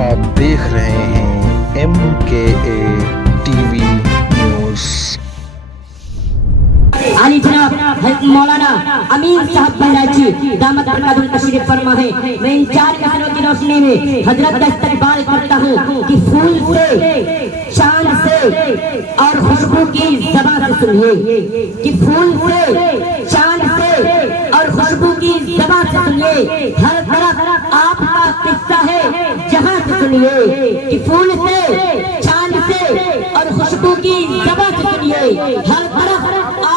آپ دیکھ رہے ہیں MKA TV نیوز۔ علی جناب حضرت مولانا امین صاحب بہرائچی دامت برکاتہ تشریف فرما ہے۔ میں ان 4 مسئلوں کی روشنی میں حضرت کا استقبال کرتا ہوں کہ پھول سے، چاند سے اور خوشبو کی زبان سے سنیے، کہ پھول سے، چاند سے اور خوشبو کی زبان سے سنیے، ہر طرف آپ کا قصہ ہے جہاں سے سنیے، کہ پھول سے، چاند سے اور خوشبو کی زبان سے سنیے، ہر طرف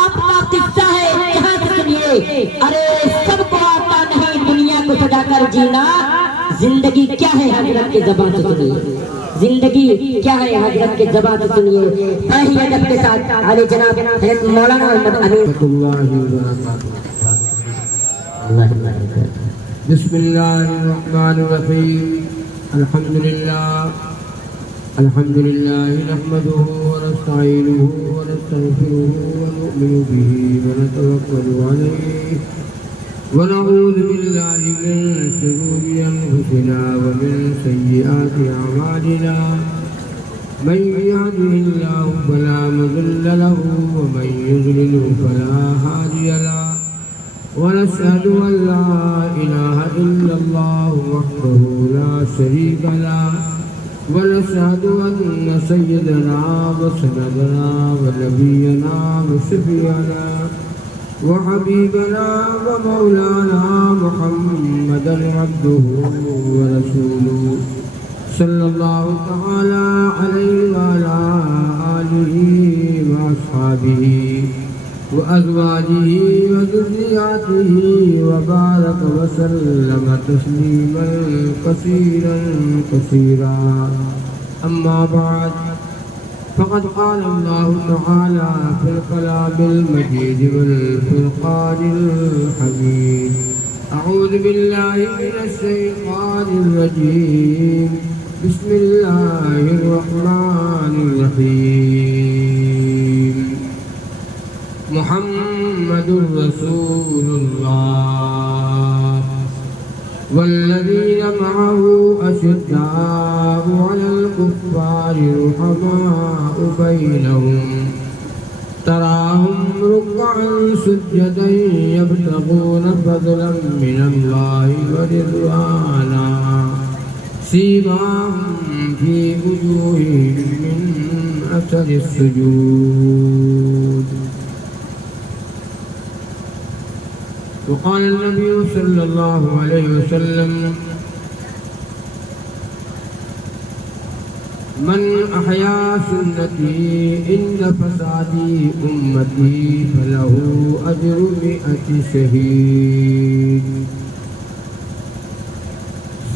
آپ کا قصہ ہے جہاں سے سنیے۔ ارے سب کو آتا نہیں دنیا کو سجا کر جینا، زندگی کیا ہے حضرت کی زبان سے سنیے، زندگی کیا ہے حضرت کی زبان سے سنیے۔ پہلی ادب کے ساتھ علی جناب حضرت مولانا محمد امین۔ بسم اللہ الرحمن الرحیم۔ الحمد للہ نحمده ونستعینه ونستغفره ونؤمن به ونتوکل علیہ ونعوذ باللہ من شرور انفسنا ومن سیئات اعمالنا، من یهده اللہ فلا مضل له ومن یضلل فلا ہادی له، ونشهد ان لا الہ الا اللہ وحدہ لا شریک له، ونشهد ان سیدنا وسندنا ونبینا وشفیعنا وحبیبنا ومولانا محمدا عبده ورسوله صلی اللہ تعالی علیہ وعلی آلہ واصحابہ وازواجہ وذریاتہ وبارک وسلم تسلیما کثیرا کثیرا۔ اما بعد فقد قال اللہ تعالی فی الکلام المجید والفرقان الحمید۔ اعوذ باللہ من الشیطان الرجیم، بسم اللہ الرحمن الرحیم۔ محمد رسول اللہ والذین معه اشداء علی الکفار رحماء بینہم، تراہم رکعا سجدا یبتغون فضلا من اللہ ورضوانا، سیماہم فی وجوہہم من اثر السجود۔ وقال النبي صلى الله عليه وسلم: من أحيا سنتي عند فساد أمتي فله أجر 100 شهيد۔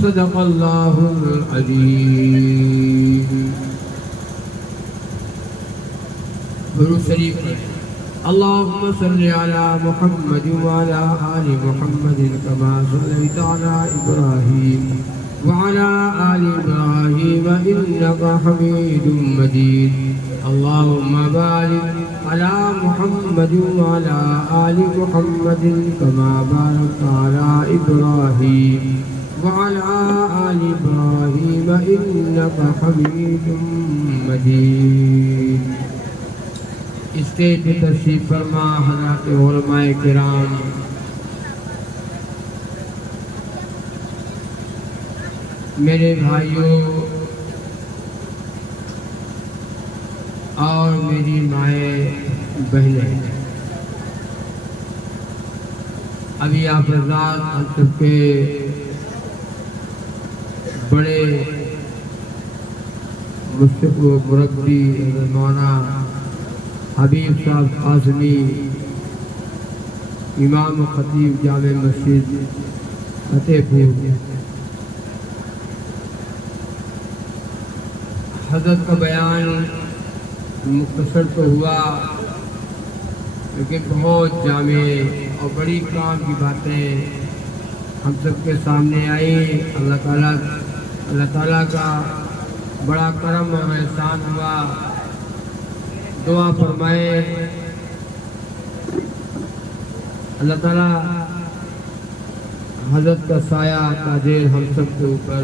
صدق الله العظيم۔ درود شریف پڑھیں۔ اللهم صل على محمد وعلى آل محمد كما صليت على إبراهيم وعلى آل إبراهيم إنك حميد مجيد۔ اللهم بارك على محمد وعلى آل محمد كما باركت على إبراهيم وعلى آل إبراهيم إنك حميد مجيد۔ اسٹیج پہ تشریف فرما حضرات علماء کرام، میرے بھائیوں اور میری مائیں بہنیں، ابھی آپ حضرات ہم سب کے بڑے مشرف و مربی مولانا حبیب صاحب قاسمی، امام و خطیب جامع مسجد فتح پور، حضرت کا بیان مختصر تو ہوا لیکن بہت جامع اور بڑی کام کی باتیں ہم سب کے سامنے آئی۔ اللہ تعالیٰ کا بڑا کرم اور احسان ہوا۔ دعا فرمائے اللہ تعالیٰ حضرت کا سایہ تاجر ہم سب کے اوپر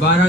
12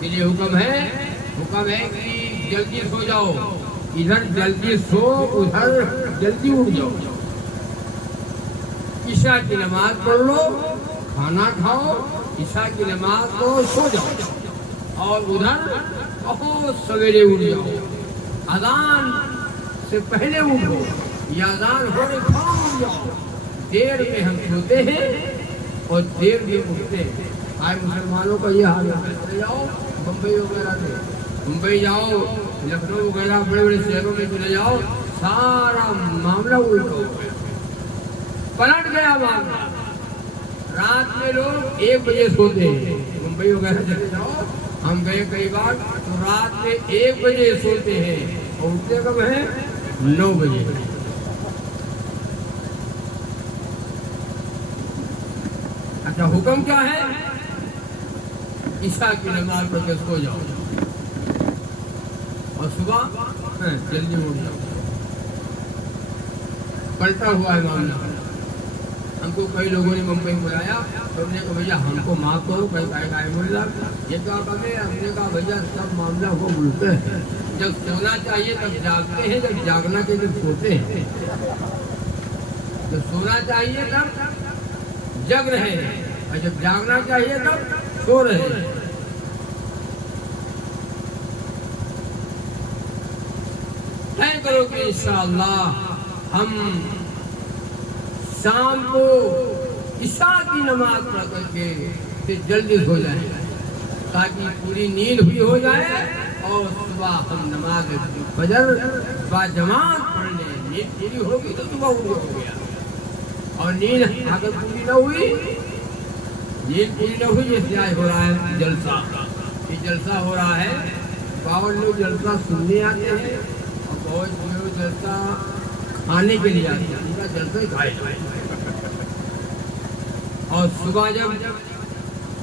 اس لیے حکم ہے کہ جلدی سو جاؤ، ادھر جلدی سو ادھر جلدی اٹھ جاؤ، عشاء کی نماز پڑھ لو، کھانا کھاؤ، عشاء کی نماز پڑھو، سو جاؤ، اور ادھر بہت سویرے اٹھ جاؤ، اذان سے پہلے اٹھو یا اذان ہونے فوراً اٹھ جاؤ۔ دیر میں ہم سوتے ہیں اور دیر میں اٹھتے ہیں۔ آج مسلمانوں کا یہ حال ہے، چلے جاؤ بمبئی وغیرہ میں، ممبئی جاؤ، لکھنؤ وغیرہ بڑے بڑے شہروں میں چلے جاؤ، سارا معاملہ الٹا ہو گیا، پلٹ گیا معاملہ۔ رات میں لوگ 1 بجے سوتے ہیں، ممبئی وغیرہ چلے جاؤ، ہم گئے کئی بار تو رات میں 1 بجے سوتے ہیں اور اٹھتے کب ہیں؟ 9 بجے۔ اچھا حکم کیا ہے؟ عشاء کی نماز پڑھ کے سو جاؤ اور صبح جلدی اٹھ جاؤ۔ پلٹا ہوا ہے معاملہ۔ ہم کو کئی لوگوں نے ممبئی بلایا تو ہم نے کہا بھیا ہم کو معاف کرو، یہ کہا ہمیں، ہم نے کہا بھیا سب معاملہ وہ بولتے ہیں، جب سونا چاہیے تب جاگتے ہیں، جب جاگنا چاہیے تب سوتے ہیں، جب سونا چاہیے تب جگ رہے ہیں اور جب جاگنا چاہیے تب سو رہے ہیں۔ طے کرو کہ انشاءاللہ ہم شام کو عشاء کی نماز پڑھ کر کے پھر جلدی سو جائیں تاکہ پوری نیند ہوئی ہو جائے اور صبح ہم نماز فجر با جماعت پڑھ لیں۔ نیند پوری ہوگی تو صبح ہو گیا، اور نیند اگر پوری نہ ہوئی، نیند پوری نہ ہوئی، اس لیے ہو رہا ہے جلسہ، یہ جلسہ ہو رہا ہے۔ باور لوگ جلسہ سننے آتے ہیں اور بہت لوگ جلسہ کھانے کے لیے آتے ہیں، ان کا جلسہ ہی کھائے جائے۔ اور صبح جب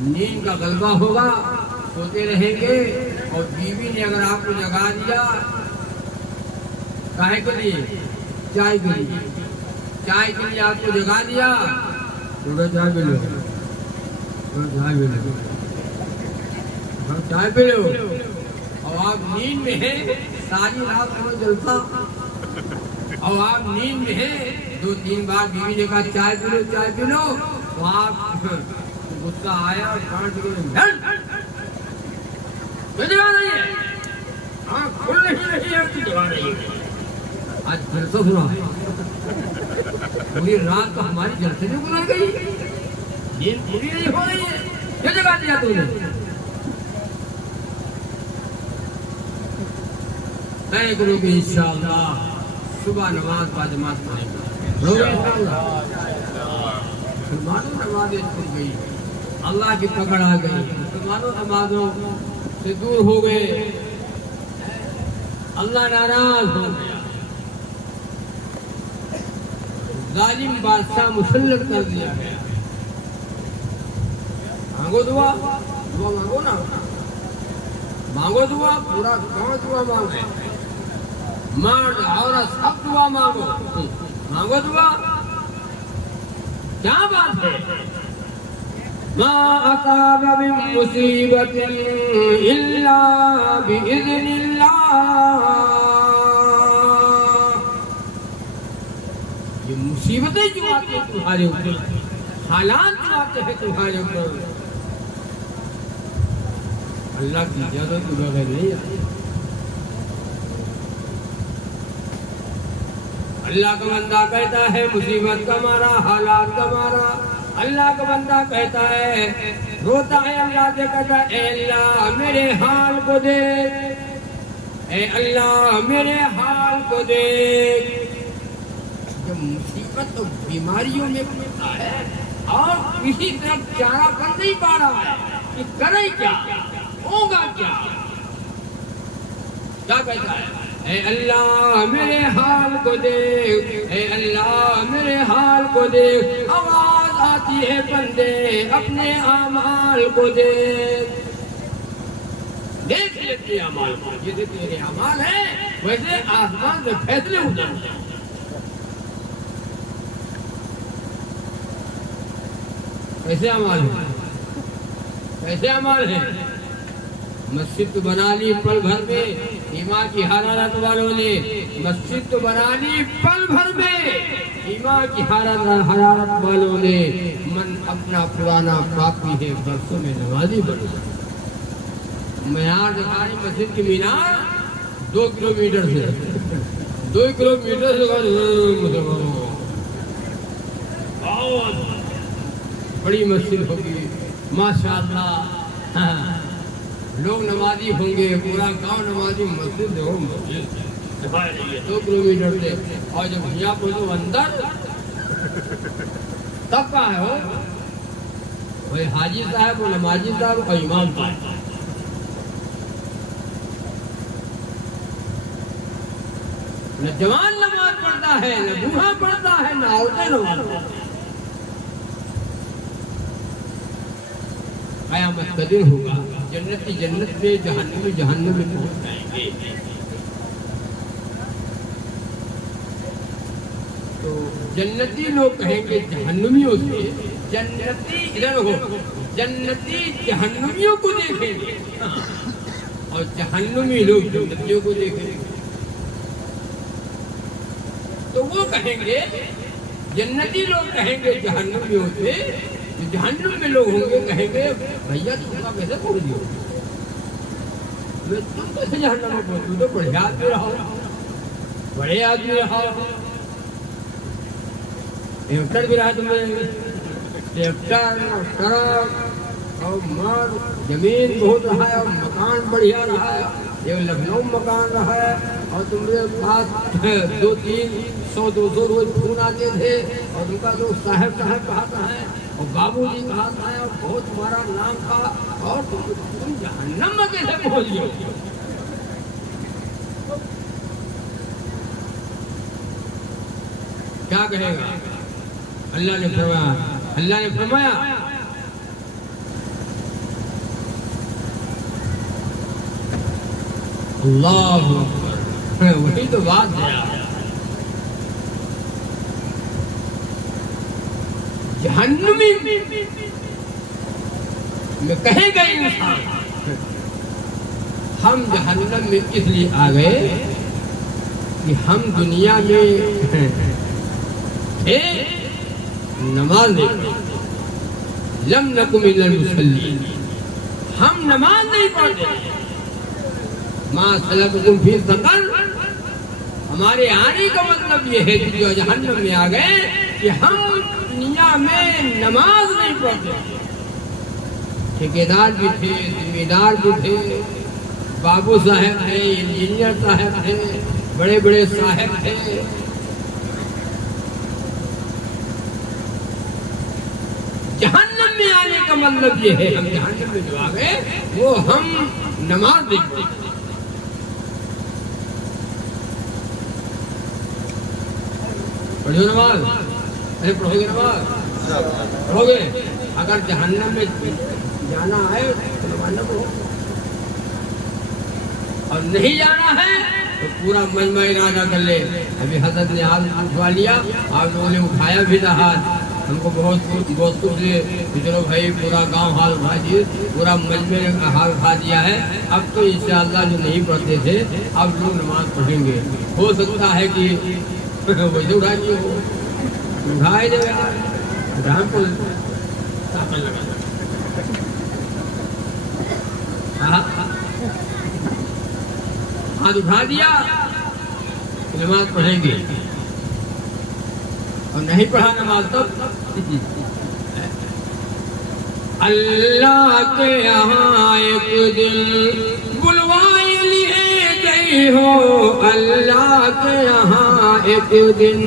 نیند کا غلبہ ہوگا سوتے رہیں گے، اور بیوی نے اگر آپ کو جگا دیا کاہے کے لیے؟ چائے کے لیے، چائے کے لیے آپ کو جگا دیا تو چائے پی لو، چائے پی لو، چائے پی لو، اور آپ نیند میں ہیں، ساری رات میں جلسہ، اور آپ نیند میں ہیں، 2-3 بار بیوی نے کہا چائے پی لو، چائے پی لو، تو آپ غصہ آیا اور کانٹ کے جگا نہیں ہے، آنکھ کھل نہیں ہے، جگا نہیں ہے۔ آج جلسہ سنا پوری رات تو ہماری جلسے میں گزر گئی، نیند پوری نہیں ہو رہی ہے، کیا جگا دیا تو نے؟ طے کرو کہ انشاءاللہ صبح نماز با جماعت پڑھیں گے، مسلمانوں نمازیں چھوٹ گئی، اللہ کی پکڑ آ گئی، مسلمانوں نمازوں سے دور ہو گئے، اللہ ناراض ہو گیا، ظالم بادشاہ مسلط کر دیا گیا۔ مانگو دعا، دعا مانگو نا، مانگو دعا، پورا گاؤں دعا مانگے، مرد عورت سب دعا مانگو، مانگو دعا، کیا بات ہے؟ ما اصاب من مصیبت الا باذن اللہ، یہ مصیبتیں جو آتی ہیں تمہارے اوپر، حالات جو آتے ہیں تمہارے اوپر، اللہ کی اجازت کے بغیر نہیں آتی۔ اللہ کا بندہ کہتا ہے مصیبت کا مارا، حالات کا مارا، اللہ کا بندہ کہتا ہے، روتا ہے اللہ سے، کہتا ہے اے اللہ میرے حال کو دیکھ، اے اللہ میرے حال کو دیکھ۔ جب مصیبت تو بیماریوں میں پڑتا ہے اور کسی طرف چارہ کر نہیں پا رہا ہے کہ کرے کیا، ہوگا کیا، کیا کہتا ہے؟ اے اللہ میرے حال کو دیکھ، اے اللہ میرے حال کو دیکھ، آواز آتی ہے بندے اپنے اعمال کو دیکھ، دیکھ لیتے اعمال کو، جیسے تیرے اعمال ہیں ویسے آسمان سے فیصلے اترتے ہیں۔ کیسے اعمال ہیں؟ کیسے اعمال ہیں؟ مسجد تو بنا لی پل بھر میں، ایمان کی حرارت والوں نے مسجد تو بنا لی پل بھر میں، ایمان کی حرارت والوں نے من اپنا پرانا پاپی ہے برسوں میں نمازی بنا۔ معیار دکھا رہی مسجد کی مینار 2 کلومیٹر سے 2 کلومیٹر سے بہت بڑی مسجد ہوگی ماشاءاللہ، لوگ نمازی ہوں گے، پورا گاؤں نمازی، مسجد ہو مسجد 2 کلومیٹر سے، اور جب یہاں پہنچو اندر تب کہاں ہے ہو وہی حاجی صاحب اور نمازی صاحب اور امام صاحب۔ نہ جوان نماز پڑھتا ہے، نہ بوڑھا پڑھتا ہے، نہ عورتیں نماز پڑھتا ہے۔ قیامت کا دن ہوگا، جنتی جنت میں، جہنمی جہنم میں پہنچ جائیں گے۔ تو جنتی لوگ کہیں گے جہنمیوں سے، جنتی ادھر ہو، جنتی جہنمیوں کو دیکھیں گے اور جہنمی لوگ جنتیوں کو دیکھیں گے۔ تو وہ کہیں گے، جنتی لوگ کہیں گے جہنمیوں سے، جہنم میں لوگ ہوں گے کہیں گے بھیا تم کا کیسے چھوڑ دیو، تم کیسے جہنم میں پہنچو، تو بڑے آدمی رہو، بڑے آدمی رہو، ٹریکٹر بھی رہا تمہیں، ٹریکٹر اور ٹرک اور مر زمین بہت رہا ہے، اور مکان بڑھیا رہا ہے، یہ لکھنؤ مکان رہا ہے، اور تمہارے پاس 200-300-200 روز فون آتے تھے، اور ان کا جو صاحب کہاتا ہے اور بابو جی کہاتا ہے، اور بہت تمہارا نام تھا، اور تم جہنم میں کیسے پہنچ گئے؟ کیا کہے گا؟ اللہ نے فرمایا اللہ اکبر، وہی تو بات ہے۔ جہنمی میں کہے گا انسان ہم جہنم میں اس لیے آ گئے کہ ہم دنیا میں تھے، نماز نہیں پڑھتے، لم نکن من المصلین، ہم نماز نہیں پڑھتے، ما سلککم فی سقر، ہمارے آنے کا مطلب یہ ہے کہ جو جہنم میں آ گئے کہ ہم دنیا میں نماز نہیں پڑھتے۔ ٹھیکیدار بھی تھے، ذمہ دار بھی تھے، بابو صاحب تھے، انجینئر صاحب تھے، بڑے بڑے صاحب تھے، جہنم میں آنے کا مطلب یہ ہے ہم جہنم میں جو آ گئے وہ ہم نماز نہیں پڑھتے۔ پڑھو نماز، ارے پڑھو گے نماز، پڑھو گے؟ اگر جہنم میں جانا ہے تو نماز نہ پڑھو، اور نہیں جانا ہے تو پورا مجمع ارادہ کر لے۔ ابھی حضرت نے ہاتھ اٹھوا لیا، آپ لوگوں نے اٹھایا بھی تھا ہاتھ، ہم کو بہت دوستوں سے چلو بھائی پورا گاؤں ہاتھ اٹھا دیے، پورا مجمع نے ہاتھ اٹھا دیا ہے۔ اب تو انشاءاللہ جو نہیں پڑھتے تھے اب لوگ نماز پڑھیں گے، ہو سکتا ہے کہ ویسے اٹھا دیے ہو، اٹھائے دے گا، اٹھا کو ساپن لگا ہاتھ اٹھا دیا نماز پڑھیں گے، اور نہیں پڑھا نماز تب اللہ کے یہاں ایک دن بلوائے لیے گئی ہو، اللہ کے یہاں ایک دن،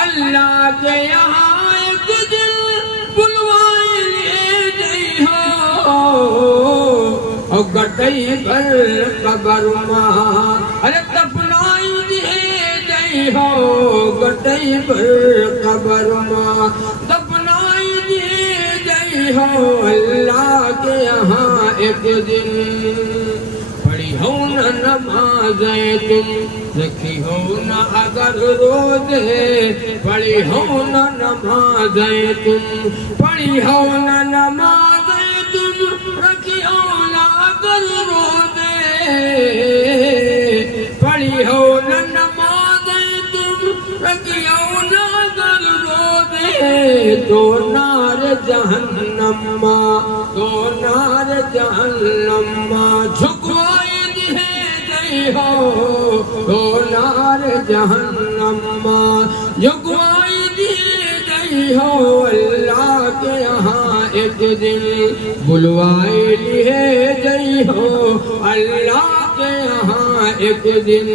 اللہ کے یہاں ایک دن بلوائے لیے گئی ہو، اور گٹئی پر قبر ماں ارے دفنائی دیے گئی ہو، گٹئی پر قبر ماں دفنائی دیے گئی ہو، اللہ کے یہاں ایک دن۔ پڑھی ہو نہ نمازیں تم، رکھی ہو نہ اگر روزے، پڑھی ہو نہ نمازیں تم، پڑھی ہو نہ نمازیں تم، رکھی ہو نہ گر رو دے پڑھی ہو نہ نماز تم رکھیو نہ گر رو دے تو نار جہنم جھکوائی دے گئی ہو تو نار جہنم جھکوائی دی گئی ہو اللہ کے یہاں ایک دن بلوائی لیے گئی ہو اللہ کے یہاں ایک دن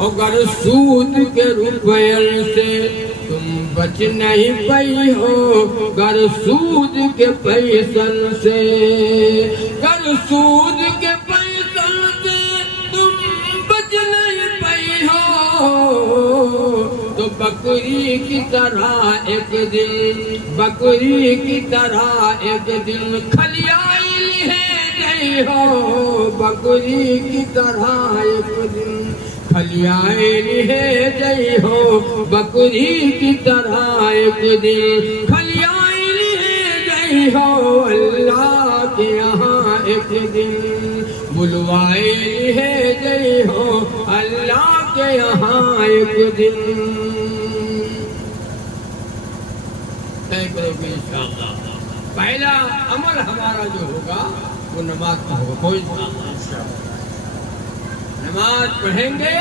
اگر سود کے روپیے سے تم بچ نہیں پئی ہو گر سود کے پیسن سے گر سود کے پیسن سے تم بچ نہیں پئی ہو تو بکری کی طرح ایک دن کھلیائی لیے گئی ہو بکری کی طرح ایک دن کھلیائی لیے گئی ہو بکری کی طرح ایک دن کھلیائی لیے گئی ہو اللہ کے یہاں ایک دن بلوائی لیے گئی ہو اللہ کے یہاں ایک دن طے کرو گے انشاءاللہ پہلا عمل ہمارا جو ہوگا وہ نماز کا ہوگا کوئی نماز پڑھیں گے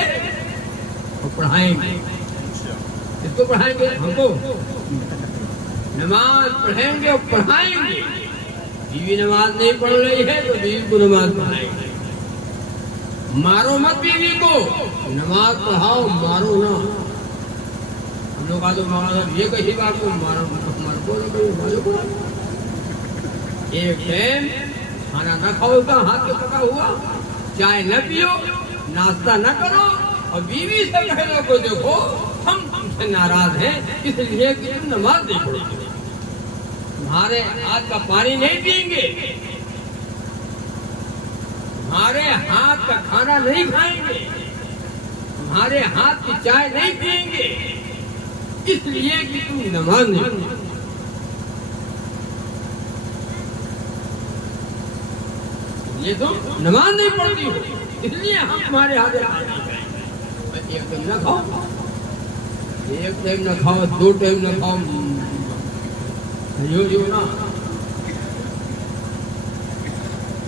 اور پڑھائیں گے اس کو پڑھائیں گے ہم کو نماز پڑھیں گے اور پڑھائیں گے بیوی نماز نہیں پڑھ رہی ہے تو بیوی کو نماز پڑھائیں گے مارو مت بیوی کو نماز پڑھاؤ مارو نہ ہم لوگ آج یہ کہی بات کو مارو ایک ٹائم کھانا نہ کھاؤ کا ہاتھ کے پکا ہوا چائے نہ پیو ناشتہ نہ کرو اور بیوی سے کہنے کو دیکھو ہم تم سے ناراض ہیں اس لیے کہ تم نماز نہیں پڑھو گے تمہارے ہاتھ کا پانی نہیں پئیں گے تمہارے ہاتھ کا کھانا نہیں کھائیں گے تمہارے ہاتھ کی چائے نہیں پئیں گے اس لیے کہ تم نماز نہیں پڑھو یہ تو نماز نہیں پڑھتی ہو اس لیے ہم تمہارے ہاتھ ایک ٹائم نہ کھاؤ ایک ٹائم نہ کھاؤ دو ٹائم نہ کھاؤ جو نا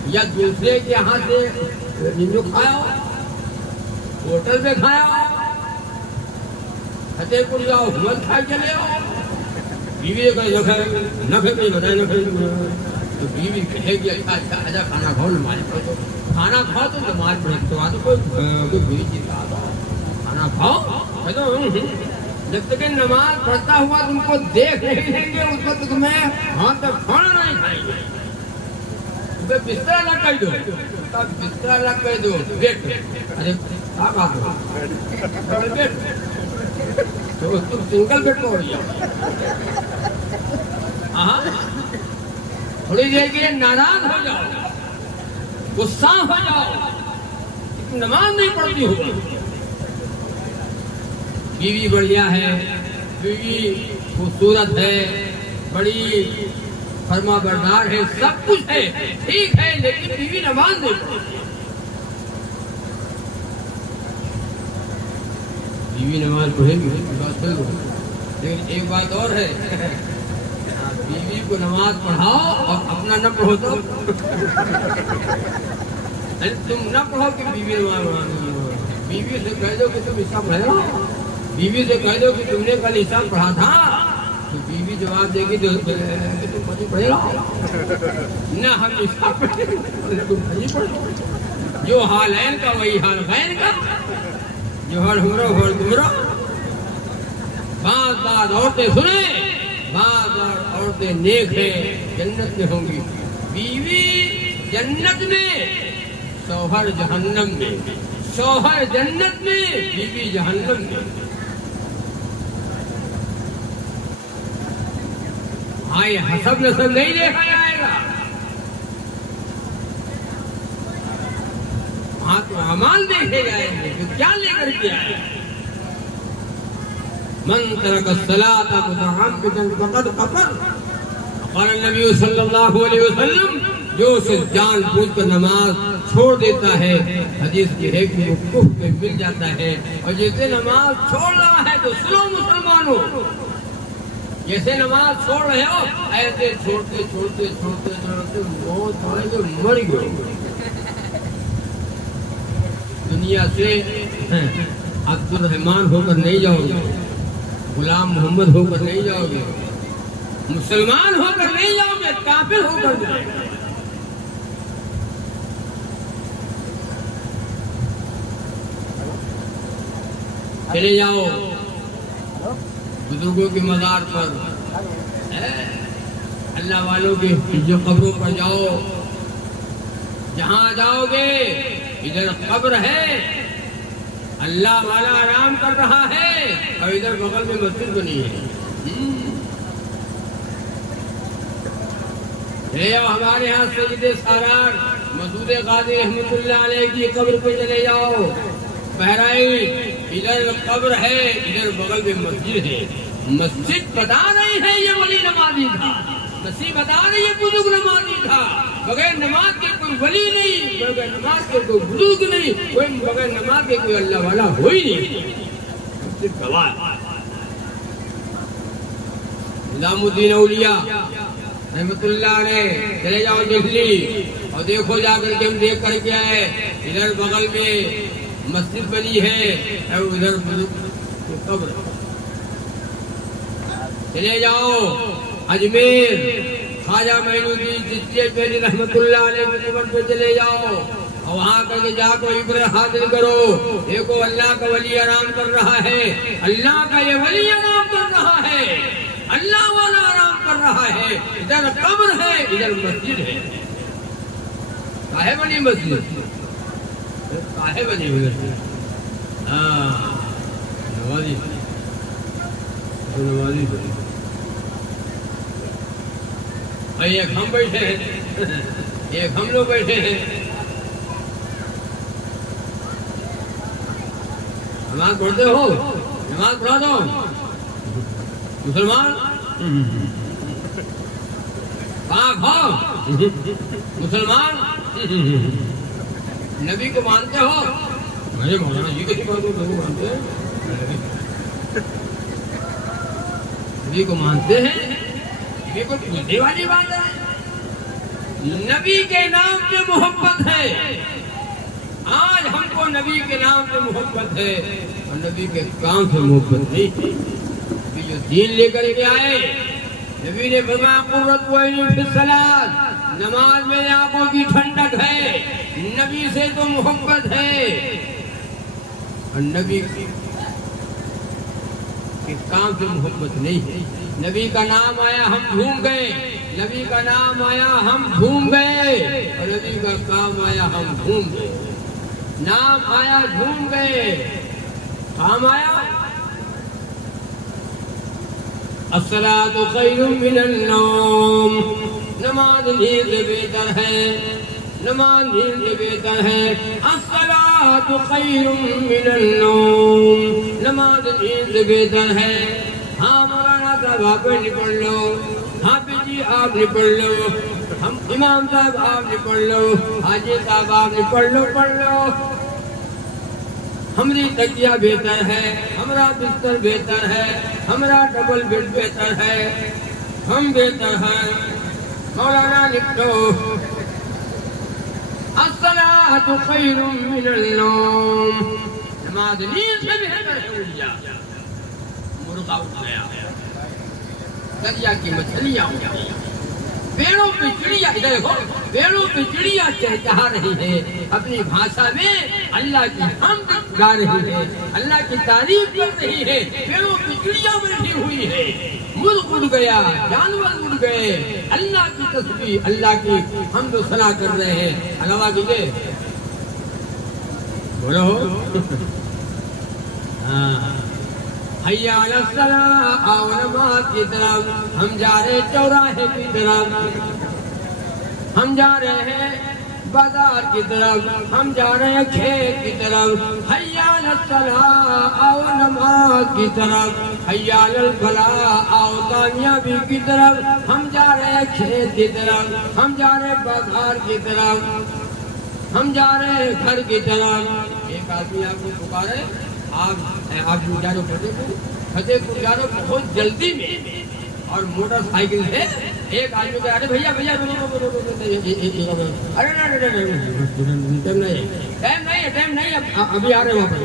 یا دوسرے کے ہاتھ سے جو کھایا ہوٹل میں کھایا فتح پور جاؤ حمل کھائے چلے آؤ بیوی کا نہ کھائے بتائے نہ کھائے تو بیوی کہے گی اچھا اچھا کھانا کھاؤ نماز پڑھو کھانا کھاؤ تو نماز پڑھے تو کوئی بیوی چیز کھانا کھاؤ جب تک نماز پڑھتا ہوا تم کو دیکھ نہیں لیں گے اس وقت تمہیں ہاتھ تک کھانا نہیں کھائیں گے بستر نہ کر دو بستر نہ کر دو بیٹھ ارے کیا بات ہو بیٹھ تو تم سنگل بیٹھ ہو رہی ہاں تھوڑی دیر کے لیے ناراض ہو جاؤ غصہ ہو جاؤ نماز نہیں پڑھتی ہو بیوی بڑھیا ہے بیوی خوبصورت ہے بڑی فرما بردار ہے سب کچھ ہے ٹھیک ہے لیکن بیوی نماز نہیں پڑھتی بیوی نماز پڑھے گی لیکن ایک بات اور ہے بیوی کو نماز پڑھاؤ اور اپنا نہ پڑھو تو تم نہ پڑھو کہ بیوی نماز بیوی سے کہہ دو کہ تم حصہ پڑھے گا بیوی سے کہہ دو کہ تم نے کل حصہ پڑھا تھا تو بیوی جواب دے گی تم پڑھے گا نہ ہم حصہ پڑھے تم نہیں پڑھو جو حال ہے کا وہی حال غیر کا جو ہر ہمرا ہر تمرا بعض عورتیں سنیں بعض عورتیں نیک ہیں جنت میں ہوں گی بیوی جنت میں شوہر جہنم میں شوہر جنت میں بیوی جہنم میں ہاں یہ حسب نسب نہیں دیکھا جائے گا ہاں تو اعمال دیکھے جائیں گے کہ کیا لے کر کے آئے من ترک الصلاۃ متعمدا فقد کفر قال النبی صلی اللہ علیہ وسلم جو اسے جان بوجھ کر نماز چھوڑ دیتا ہے حدیث کی ہے کہ وہ کفر میں مل جاتا ہے. اور جیسے نماز چھوڑ رہا ہے تو سنو مسلمانوں، جیسے نماز چھوڑ رہے ہو ایسے چھوڑتے چھوڑتے چھوڑتے چھوڑتے موت ہوئے جو مر گئے. دنیا سے عبد الرحمان ہو کر نہیں جاؤ گے، غلام محمد ہو کر نہیں جاؤ گے، مسلمان ہو کر نہیں جاؤ گے، کافر ہو کر جاؤ گے. چلے جاؤ بزرگوں کے مزار پر، اللہ والوں کے جو قبروں پر جاؤ. جہاں جاؤ گے ادھر قبر ہے، اللہ والا آرام کر رہا ہے، اور ادھر بغل میں مسجد بنی ہے. ہمارے یہاں سید سالار مسعود قادری رحمۃ اللہ علیہ کی قبر پہ چلے جاؤ. بہرحال ادھر قبر ہے، ادھر بغل میں مسجد ہے. مسجد بتا رہی ہے یہ ولی نمازی تھا، مسیح بتا رہی ہے بزرگ نمازی تھا. بغیر نماز کے کوئی ولی نہیں، بغیر نماز کے کوئی بزرگ نہیں، کوئی بغیر نماز کے کوئی اللہ والا ہو ہی نہیں. صرف گواہ نظام الدین اولیاء رحمت اللہ علیہ. چلے جاؤ دہلی اور دیکھو جا کر کے، ہم دیکھ کر کے آئے. ادھر بغل میں مسجد بنی ہے اور ادھر قبر. چلے جاؤ اجمیر خواجہ معین الدین چشتی اجمیری رحمت اللہ علیہ کی قبر پہ چلے جاؤ اور وہاں کر کے جا کر عبرت حاصل کرو. دیکھو اللہ کا ولی آرام کر رہا ہے، اللہ کا یہ ولی آرام کر رہا ہے، اللہ والا آرام کر رہا ہے. ادھر قبر ہے، ادھر مسجد ہے. کاہے بنی مسجد؟ کاہے بنی مسجد؟ نمازی نمازی ایک ہم بیٹھے ہیں، ایک ہم لوگ بیٹھے ہیں. نماز پڑھتے ہو؟ نماز پڑھا دو مسلمان. پاک ہو مسلمان. نبی کو مانتے ہو؟ میں مولانا جی کسی بات کو مانتے ہیں، نبی کو مانتے ہیں. نبی کو پوچھنے والی بات ہے. نبی کے نام سے محبت ہے. آج ہم کو نبی کے نام سے محبت ہے اور نبی کے کام سے محبت نہیں. نبی جو دین لے کر کے آئے، نبی نے فرمایا قرۃ عینی فی الصلاۃ، نماز میں آنکھوں کی ٹھنڈک ہے. نبی سے تو محبت ہے اور نبی کے کام سے محبت نہیں ہے. نبی کا نام آیا ہم جھوم گئے، نبی کا نام آیا ہم جھوم گئے، اور نبی کا کام آیا ہم جھوم گئے. نام آیا جھوم گئے، کام آیا. الصلاۃ خیر من النوم، نماز نیند سے بہتر ہے، نماز نیند سے بہتر ہے. الصلاۃ خیر من النوم، نماز نیند سے بہتر ہے. ہاں مولانا صاحب آپ نے پڑھ لو، حافظ جی آپ نے پڑھ لو، ہم امام صاحب آپ نے پڑھ لو، حاجی صاحب آپ نے پڑھ لو. ہماری تکیہ بہتر ہے، ہمارا بستر بہتر ہے، ہمارا ڈبل بیڈ بہتر ہے، ہم بہتر ہیں. مولانا لکھو الصلاۃ خیر من النوم، نماز نیند سے بہتر ہے. مرغا اٹھ گیا، دریا کی مچھلیاں اٹھ گئی، پیڑوں پہ چڑیا، ادھر دیکھو پیڑوں پہ چڑیا چہچہا رہی ہے، اپنی بھاشا میں اللہ کی حمد گا رہی ہے، اللہ کی تعریف کر رہی ہے. پیڑوں پہ چڑیا بیٹھی ہوئی ہے، ملک اڑ گیا، جانور اڑ گئے، اللہ کی تسبیح اللہ کی حمد و ثنا کر رہے ہیں. علاوہ کیجیے بولو ہاں حیا علی الصلاۃ، آؤ نماز کی طرف. ہم جا رہے چوراہے کی طرف، ہم جا رہے ہیں بازار کی طرف، ہم جا رہے ہیں کھیت کی طرف. حیا علی الصلاۃ آؤ نماز کی طرف، حی علی الفلاح آؤ کامیابی کی طرف، ہم جا رہے ہیں کھیت کی طرف، ہم جا رہے ہیں بازار کی طرف، ہم جا رہے ہیں گھر کی طرف۔ ایک آدمی آپ کو پکارے، آپ جا رہے فتح پور جا رہے بہت جلدی میں، اور موٹر سائیکل سے ایک آدمی کہہ رہے بھیا بھیا ارے ٹائم نہیں ابھی آ رہے واپس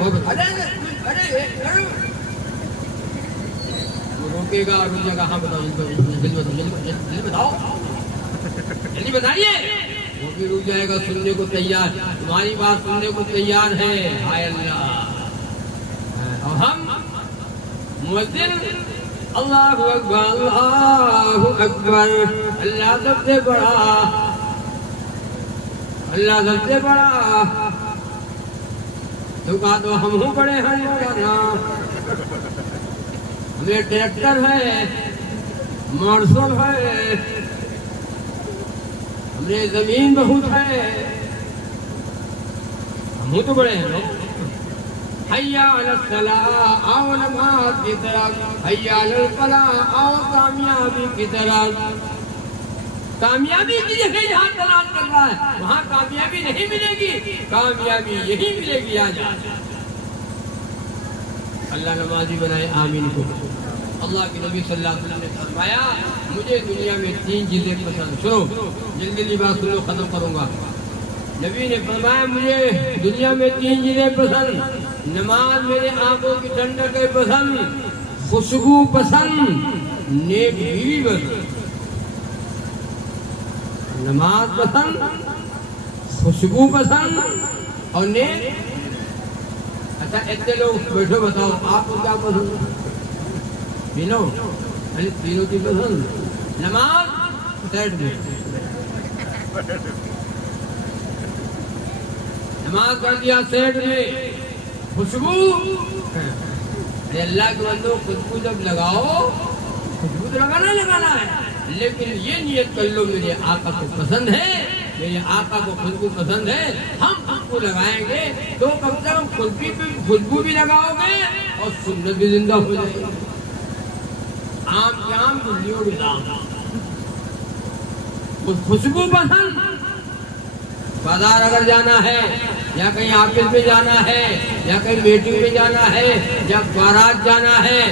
روکے گا، روکے گا، ہاں بتاؤ جلدی بتاؤ جلدی بتائیے، وہ بھی رک جائے گا، سننے کو تیار، تمہاری بات سننے کو تیار ہے۔ ہائے اللہ، اور ہم مؤذن اللہ اکبر اللہ اکبر، اللہ سب سے بڑا، اللہ سب سے بڑا، تو کہا تو ہم ہوں بڑے ہیں مولانا، ہمیں ٹریکٹر ہے، مارشل ہے، ہمیں زمین بہت ہے، ہم ہوں تو بڑے ہیں۔ حی علی الصلاۃ آؤ نماز کی طرف، حی علی الفلاح آؤ کامیابی کی طرف۔ کامیابی کی جگہ یہاں تلاش کر رہا ہے، وہاں کامیابی نہیں ملے گی، کامیابی یہی ملے گی۔ آج اللہ نمازی بنائے، آمین کو۔ اللہ کے نبی صلی اللہ علیہ وسلم نے فرمایا مجھے دنیا میں 3 چیزیں پسند، سنو جلدی جلدی بات سنو، ختم کروں گا۔ نبی نے فرمایا مجھے دنیا میں 3 چیزیں پسند، نماز میرے آنکھوں کی ٹھنڈک ہے پسند، خوشبو پسند، نیک بیوی پسند۔ نماز پسند، خوشبو پسند اور نیک۔ اچھا اتنے لوگ بیٹھو، بتاؤ آپ کو کیا پسند؟ تینوں کی پسند۔ نماز سیٹ میں، نماز کر دیا سیٹ میں، خوشبو اللہ کے بندو خوشبو جب لگاؤ، خوشبو تو لگانا ہے، لیکن یہ نیت کر لو میرے آقا کو پسند ہے، میرے آقا کو خوشبو پسند ہے، ہم خوشبو لگائیں گے تو کم سے کم خوشبو بھی لگاؤ گے اور سنت بھی زندہ ہو جائے گی۔ آم کے آم گلیوں بھی دام، خوشبو پسند۔ بازار اگر جانا ہے یا کہیں آفس میں جانا ہے یا کہیں میٹنگ میں جانا ہے یا بارات جانا ہے،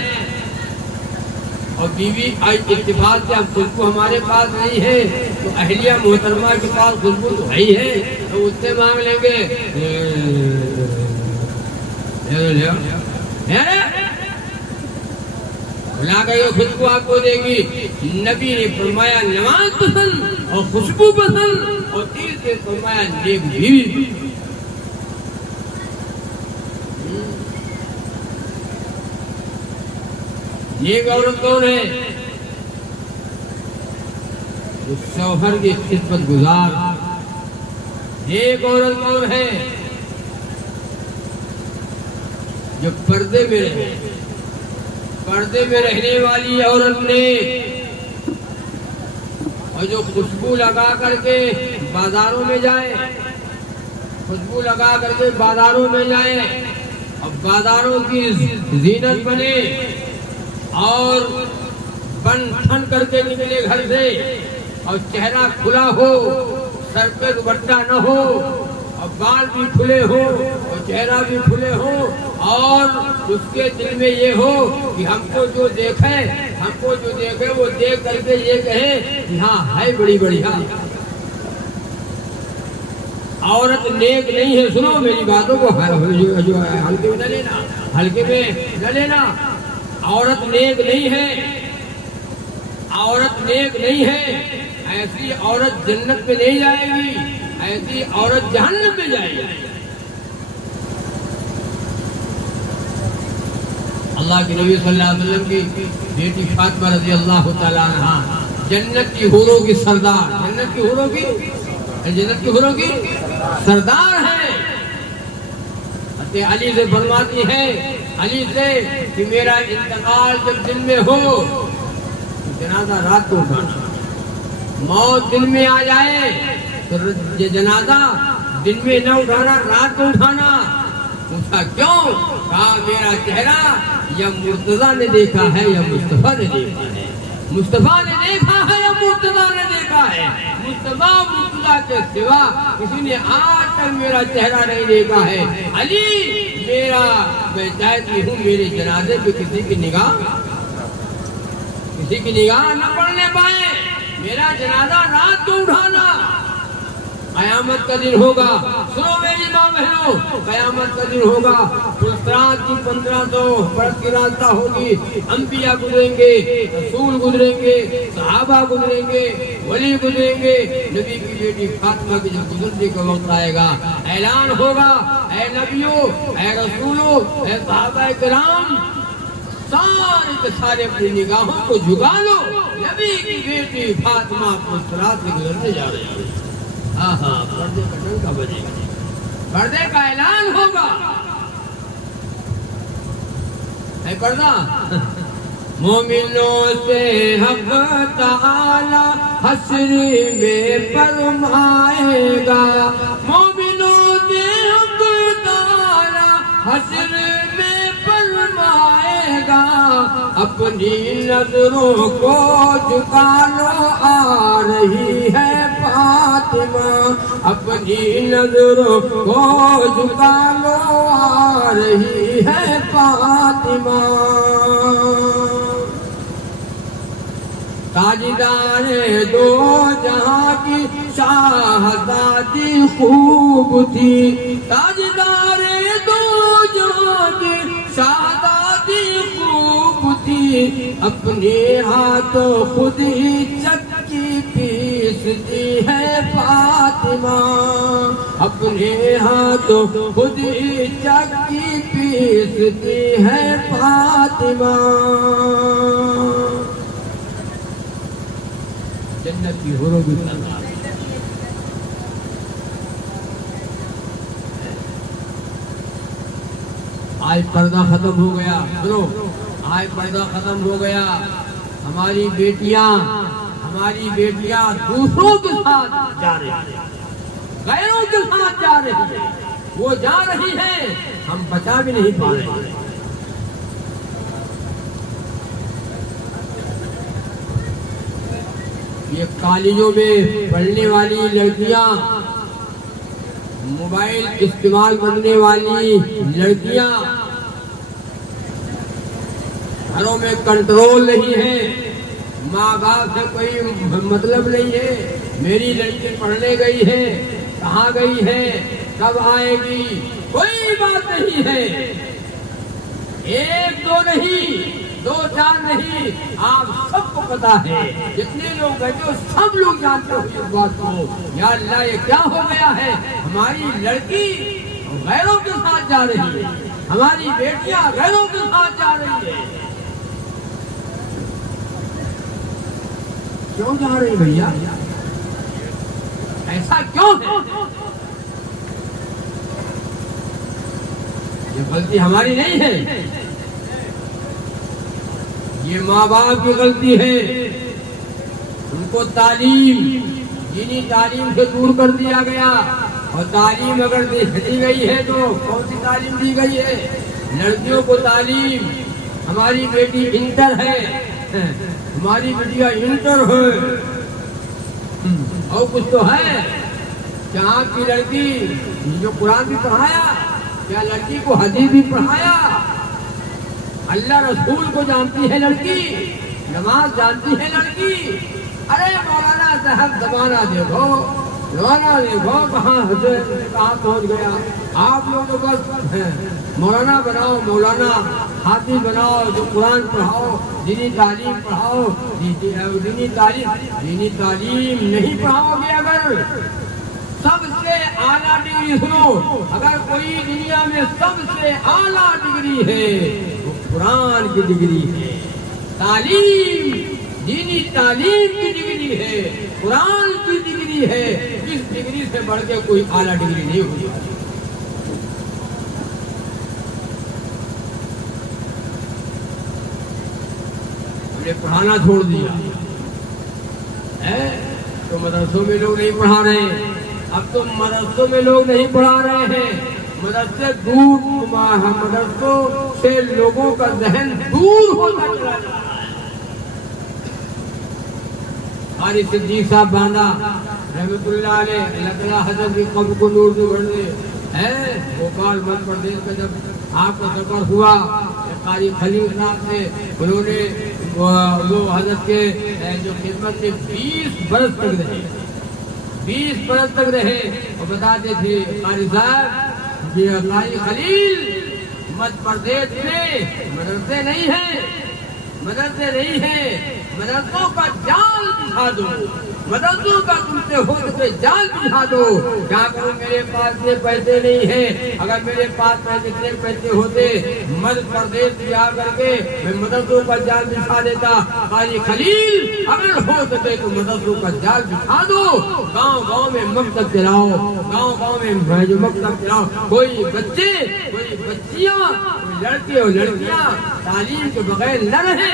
اور بیوی اتفاق سے اب خوشبو ہمارے پاس نہیں ہے تو اہلیہ محترمہ کے پاس خوشبو تو ہے ہی ہے، تو اس سے مانگ لیں گے بلا کر یہ خوشبو آپ کو دے گی۔ نبی نے فرمایا نماز پسند اور خوشبو پسند، اور تیسرے فرمایا نیک بیوی۔ نیک عورت کون ہے؟ جو شوہر کی خدمت گزار۔ نیک عورت کون ہے؟ جو پردے میں رہے، پردے میں رہنے والی عورت نے، اور جو خوشبو لگا کر کے بازاروں میں جائے، خوشبو لگا کر کے بازاروں میں جائے اور بازاروں کی زینت بنے اور بن ٹھن کر کے نکلے گھر سے، اور چہرہ کھلا ہو، سر پہ دوپٹہ نہ ہو، اور بال بھی کھلے ہو اور چہرہ بھی کھلے ہو، اور اس کے دل میں یہ ہو کہ ہم کو جو دیکھے وہ دیکھ کر کے یہ کہے کہ ہاں ہے بڑی بڑھیا۔ عورت نیک نہیں ہے، سنو میری باتوں کو ہلکے میں نہ لینا، ہلکے میں نہ لینا۔ عورت نیک نہیں ہے، عورت نیک نہیں ہے، ایسی عورت جنت میں نہیں جائے گی، ایسی عورت جہنم میں جائے گی۔ اللہ کے نبی صلی اللہ علیہ وسلم کی بیٹی فاطمہ رضی اللہ تعالیٰ عنہا جنت کی حوروں کی سردار، جنت کی حوروں کی سردار ہے۔ علی سے فرماتی ہے، علی سے کہ میرا انتقال جب دن میں ہو، جنازہ رات کو اٹھانا، موت دن میں آ جائے تو جنازہ دن میں نہ اٹھانا، رات کو اٹھانا۔ پوچھا کیوں؟ کہا میرا چہرہ یا مرتضیٰ نے دیکھا ہے یا مصطفیٰ نے دیکھا ہے، مصطفیٰ نے دیکھا ہے یا مرتضیٰ نے دیکھا ہے، مصطفیٰ مرتضیٰ کے سوا کسی نے آج تک میرا چہرہ نہیں دیکھا ہے۔ علی میرا، میں چاہتی ہوں میرے جنازے پہ کسی کی نگاہ نہ پڑنے پائے، میرا جنازہ رات کو اٹھانا۔ قیامت کا دن ہوگا، سنو میری ماں بہنوں، قیامت کا دن ہوگا، پرسترات کی 1500 برس کی راستہ ہوگی، انبیاء گزریں گے، رسول گزریں گے، صحابہ گزریں گے، ولی گزریں گے، نبی کی بیٹی فاطمہ کی جب گزرنے کا وقت آئے گا، اعلان ہوگا، اے نبیوں، اے رسولوں، اے صحابہ کرام، سارے کے سارے اپنی نگاہوں کو جھکا لو، نبی کی بیٹی فاطمہ پرسترات سے گزرنے جا رہی ہے۔ پردے کا ڈنکا بجے گا، پردے کا اعلان ہوگا۔ ہے پردہ؟ مومنوں سے حق تعالی حشر میں فرمائے گا، مومنوں سے حق تعالی حشر میں فرمائے گا، اپنی نظروں کو جھکا لو آ رہی ہے فاطمہ، اپنی نظروں کو جھکا لو آ رہی ہے فاطمہ۔ تاجدار دو جہاں کی شہزادی خوب تھی، تاجدار دو جہاں کی شہزادی خوب تھی، اپنے ہاتھوں خود ہی چکی پیستی ہے فاطمہ، اپنے ہاتھوں خود ہی چکی پیستی ہے فاطمہ۔ جنت کی حوروں کی سردار، آج پردہ ختم ہو گیا، سنو، آج پردہ ختم ہو گیا۔ ہماری بیٹیاں دوسروں کے ساتھ جا رہی ہیں، غیروں کے ساتھ جا رہی ہیں، وہ جا رہی ہیں، ہم بچا بھی نہیں پا رہے ہیں۔ یہ کالجوں میں پڑھنے والی لڑکیاں، موبائل استعمال کرنے والی لڑکیاں، گھروں میں کنٹرول نہیں ہے، ماں باپ سے کوئی مطلب نہیں ہے، میری لڑکی پڑھنے گئی ہے، کہاں گئی ہے، کب آئے گی، کوئی بات نہیں ہے۔ ایک دو نہیں، دو چار نہیں، آپ سب کو پتا ہے، جتنے لوگ بیٹھے ہو سب لوگ جانتے ہو اس بات کو۔ یا اللہ یہ کیا ہو گیا ہے، ہماری لڑکی غیروں کے ساتھ جا رہی ہے، ہماری بیٹیاں غیروں کے ساتھ جا رہی ہے۔ کیوں جا رہی بھیا؟ ایسا کیوں ہے؟ یہ غلطی ہماری نہیں ہے، یہ ماں باپ کی غلطی ہے، ان کو دینی تعلیم سے دور کر دیا گیا، اور تعلیم اگر دی گئی ہے تو کون سی تعلیم دی گئی ہے؟ لڑکیوں کو تعلیم، ہماری بیٹی انٹر ہے، ہماری بیٹیاں انٹر ہے، اور کچھ تو ہے، جہاں کی لڑکی جو قرآن بھی پڑھایا، کیا لڑکی کو حدیث بھی پڑھایا، اللہ رسول کو جانتی ہے لڑکی، نماز جانتی ہے لڑکی۔ ارے مولانا صاحب زمانہ دیکھو کہاں پہنچ گیا، آپ لوگ تو بس مولانا بناؤ، مولانا حافظ بناؤ، جو قرآن پڑھاؤ، دینی تعلیم پڑھاؤ، دینی تعلیم نہیں پڑھاؤ گے اگر سب سے اعلیٰ ڈگری، سنو، اگر کوئی دنیا میں سب سے اعلیٰ ڈگری ہے وہ قرآن کی ڈگری ہے، تعلیم، دینی تعلیم کی ڈگری ہے، قرآن کی ڈگری ہے، اس ڈگری سے بڑھ کے کوئی اعلیٰ ڈگری نہیں ہوتی۔ ہم نے پڑھانا چھوڑ دیا ہے، تو مدرسوں میں لوگ نہیں پڑھا رہے ہیں، اب تو مدرسوں میں لوگ نہیں پڑھا رہے ہیں، مدرسے مدرسوں سے لوگوں کا ذہن دور ہوتا چلا جا رہا ہے. قاری صدیق صاحب باندھا رحمۃ اللہ علیہ، اللہ تعالیٰ حضرت کی قبر کو نور سے بھر دے، ہے بھوپال مدھیہ پردیش کا جب آپ کا سفر ہوا، قاری خلیل صاحب سے انہوں نے وہ حضرت کے جو خدمت میں 20 برس تک رہے اور بتاتے تھے قاری صاحب یہ قاری خلیل مدھیہ پردیش میں مدرسے نہیں ہیں، مدرسوں کا جال بچھا دو، مدرسوں کا تم سے ہو سکے جال بچھا دو. کیا کروں میرے پاس یہ پیسے نہیں ہیں، اگر میرے پاس اتنے پیسے ہوتے مدھیہ پردیش میں آ کر کے میں مدرسوں کا جال بچھا دیتا. قاری خلیل اگر ہو سکے تو مدرسوں کا جال بچھا دو، گاؤں میں مکتب چلاؤ، گاؤں میں جو مکتب چلاؤ، کوئی بچے کوئی بچیاں کوئی لڑکے اور لڑکیاں تعلیم کے بغیر نہ رہے.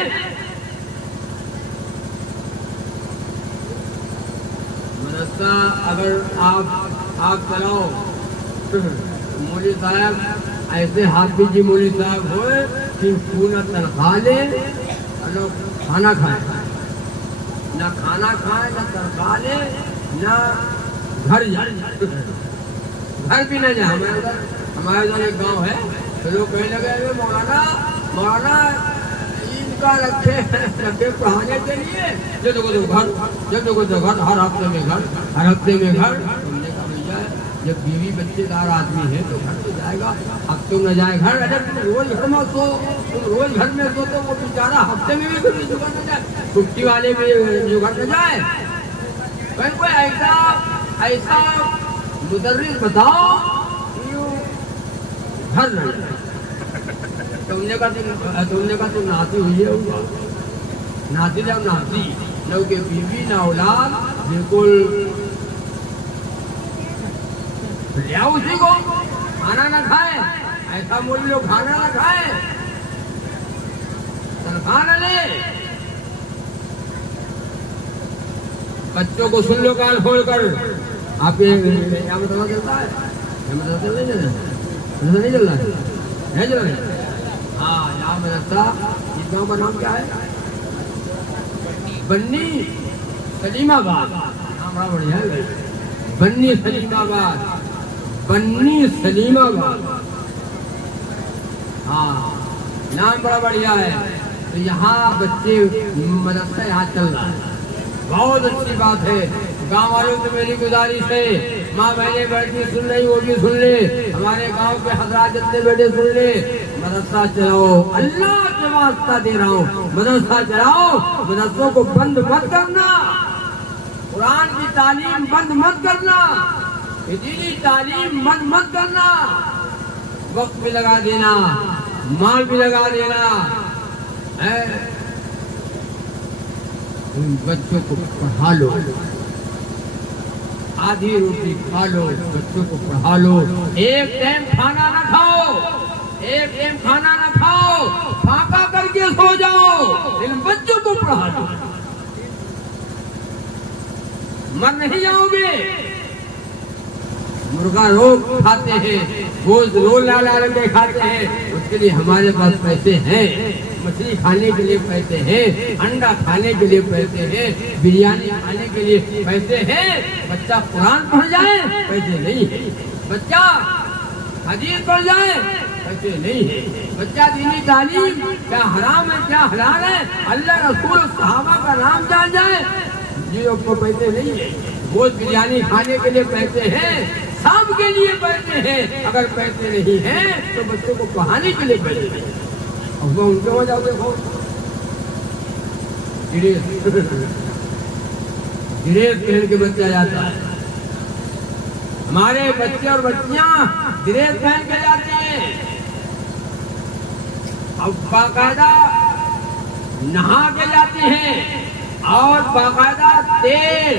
مدرسہ اگر آپ چلاؤ، مولوی صاحب ایسے حافظ جی مولوی صاحب ہوئے کہ پورا تنخواہ لے نہ کھانا کھائے، نہ تنخواہ لے نہ گھر جائے، گھر بھی نہ جائے. ہمارے ادھر ایک گاؤں ہے تو لوگ کہنے لگے مولانا کا رکھے پڑھانے کے لیے، جب دیکھو تو گھر ہر ہفتے میں گھر. تم نے کہا بھیا جب بیوی بچے دار آدمی ہے تو گھر تو جائے گا، اب تم نہ جائے گھر. اگر تم روز گھر میں سو تو وہ بیچارہ ہفتے میں بھی گھر نہ جائے، چھٹی والے میں جو گھر نہ جائے. کوئی ایسا مدرس بتاؤ گھر نہ جائے. تم نے کہا تم ناتی ہوئی ہے، ناتی جب ناتی نہ کہ بیوی نہ اولاد، بالکل لیا اسی کو کھانا نہ کھائے. ایسا بول لو کھانا نہ کھائے، تنخواہ نہ لے. بچوں کو سن لو کان کھول کر. آپ کے یہاں مدرسہ چلتا ہے؟ مدرسہ نہیں چل رہا ہے؟ ہاں یہاں مدرسہ. اس گاؤں کا نام کیا ہے؟ بنی سلیم آباد. نام بڑا بڑھیا ہے، بنی سلیم آباد. ہاں نام بڑا بڑھیا ہے. تو یہاں بچے مدرسہ یہاں چل رہا ہے، بہت اچھی بات ہے. گاؤں والوں سے میری گزارش ہے، ماں بہنیں بیٹھی سن رہی وہ بھی سن لے، ہمارے گاؤں کے حضرات جتنے بیٹے سن لے. مدرسہ چلاؤ، اللہ کے واسطہ دے رہا ہوں، مدرسہ چلاؤ. مدرسوں کو بند مت کرنا، قرآن کی تعلیم بند مت کرنا، دینی تعلیم بند مت کرنا. وقت بھی لگا دینا، مال بھی لگا دینا. بچوں کو پڑھا لو، آدھی روٹی کھا لو، بچوں کو پڑھا لو. ایک ٹائم کھانا نہ کھاؤ، پھاکا کر کے سو جاؤ، لیکن بچوں کو پڑھا لو. مر نہیں جاؤ گے. مرغا روگ کھاتے ہیں، گوشت رول لا کے کھاتے ہیں، اس کے لیے ہمارے پاس پیسے ہیں. مچھلی کھانے کے لیے پیسے ہیں، انڈا کھانے کے لیے پیسے ہیں، بریانی کھانے کے لیے پیسے ہیں. بچہ قرآن پڑھ جائے پیسے نہیں ہے، بچہ حدیث پڑھ جائے پیسے نہیں ہے، بچہ دینی تعلیم کیا حرام ہے کیا حلال ہے اللہ رسول صحابہ کا نام جان جائے، جی آپ کو پیسے نہیں ہے. وہ بریانی کھانے کے لیے پیسے ہیں، شام کے لیے پیسے ہیں. اگر پیسے نہیں ہیں تو بچوں کو پڑھانے کے لیے پیسے نہیں. اب وہ ان کے ہو جاؤ دیکھو ڈریس پہن کے بچہ جاتا ہے. ہمارے بچے اور بچیاں ڈریس پہن کے جاتے ہیں، اب باقاعدہ نہا کے جاتے ہیں، اور باقاعدہ تیل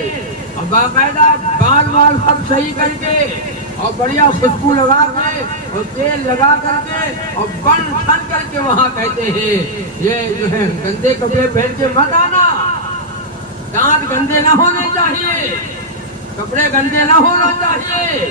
اور باقاعدہ بال سب صحیح کر کے اور بڑھیا خوشبو لگا کے اور تیل لگا کر کے اور بن ٹھن کر کے وہاں کہتے ہیں یہ جو ہے گندے کپڑے پہن کے مت آنا. دانت گندے نہ ہونے چاہیے، کپڑے گندے نہ ہونا چاہیے.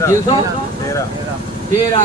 313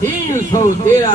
313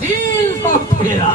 313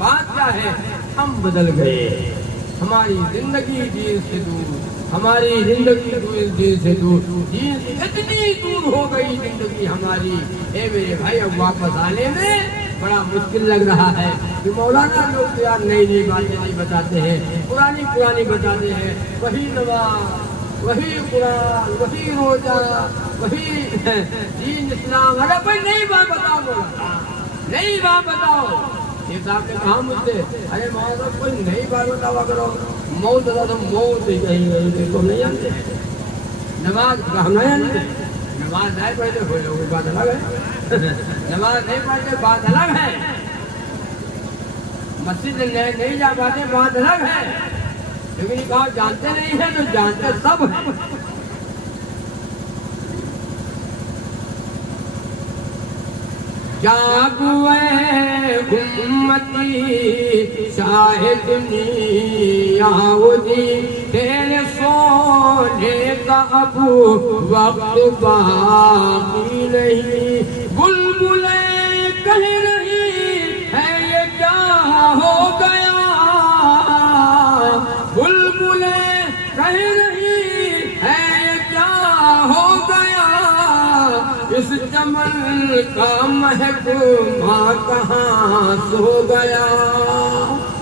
بات کیا ہے؟ ہم بدل گئے، ہماری زندگی دین سے دور، ہماری زندگی دین سے دور، دین سے اتنی دور ہو گئی زندگی ہماری، اے میرے بھائی اب واپس آنے میں بڑا مشکل لگ رہا ہے کہ مولانا لوگ تو یار نئی نئی باتیں نہیں بتاتے ہیں، پرانی بتاتے ہیں، وہی نماز، وہی قرآن، وہی روزہ، وہی دین اسلام۔ ارے کوئی نئی بات بتاؤ، مولانا نئی بات بتاؤ۔ یہ صاحب نے کہا مجھ سے، ارے مولانا کوئی نئی بات بتاؤ کرو، موت بتا تو موت ہی کہیں تم نہیں جانتے، نماز کا ہم نہیں جانتے، نماز نہیں پڑھتے کوئی لوگ بات الگ ہے، نماز نہیں پڑھتے بات الگ ہے، مسجد نہیں جا پاتے بات الگ ہے، لیکن کہا جانتے نہیں ہیں تو جانتے سب ہیں۔ جاگوے امتی شاہد نیاودی، تیرے سونے کا اب وقت باقی نہیں، بلبلیں کہہ رہی ہے یہ کیا ہو گیا، بلبلیں کہہ رہی ہے یہ کیا ہو گیا، اس چمن کا محکمہ کہاں سو گیا۔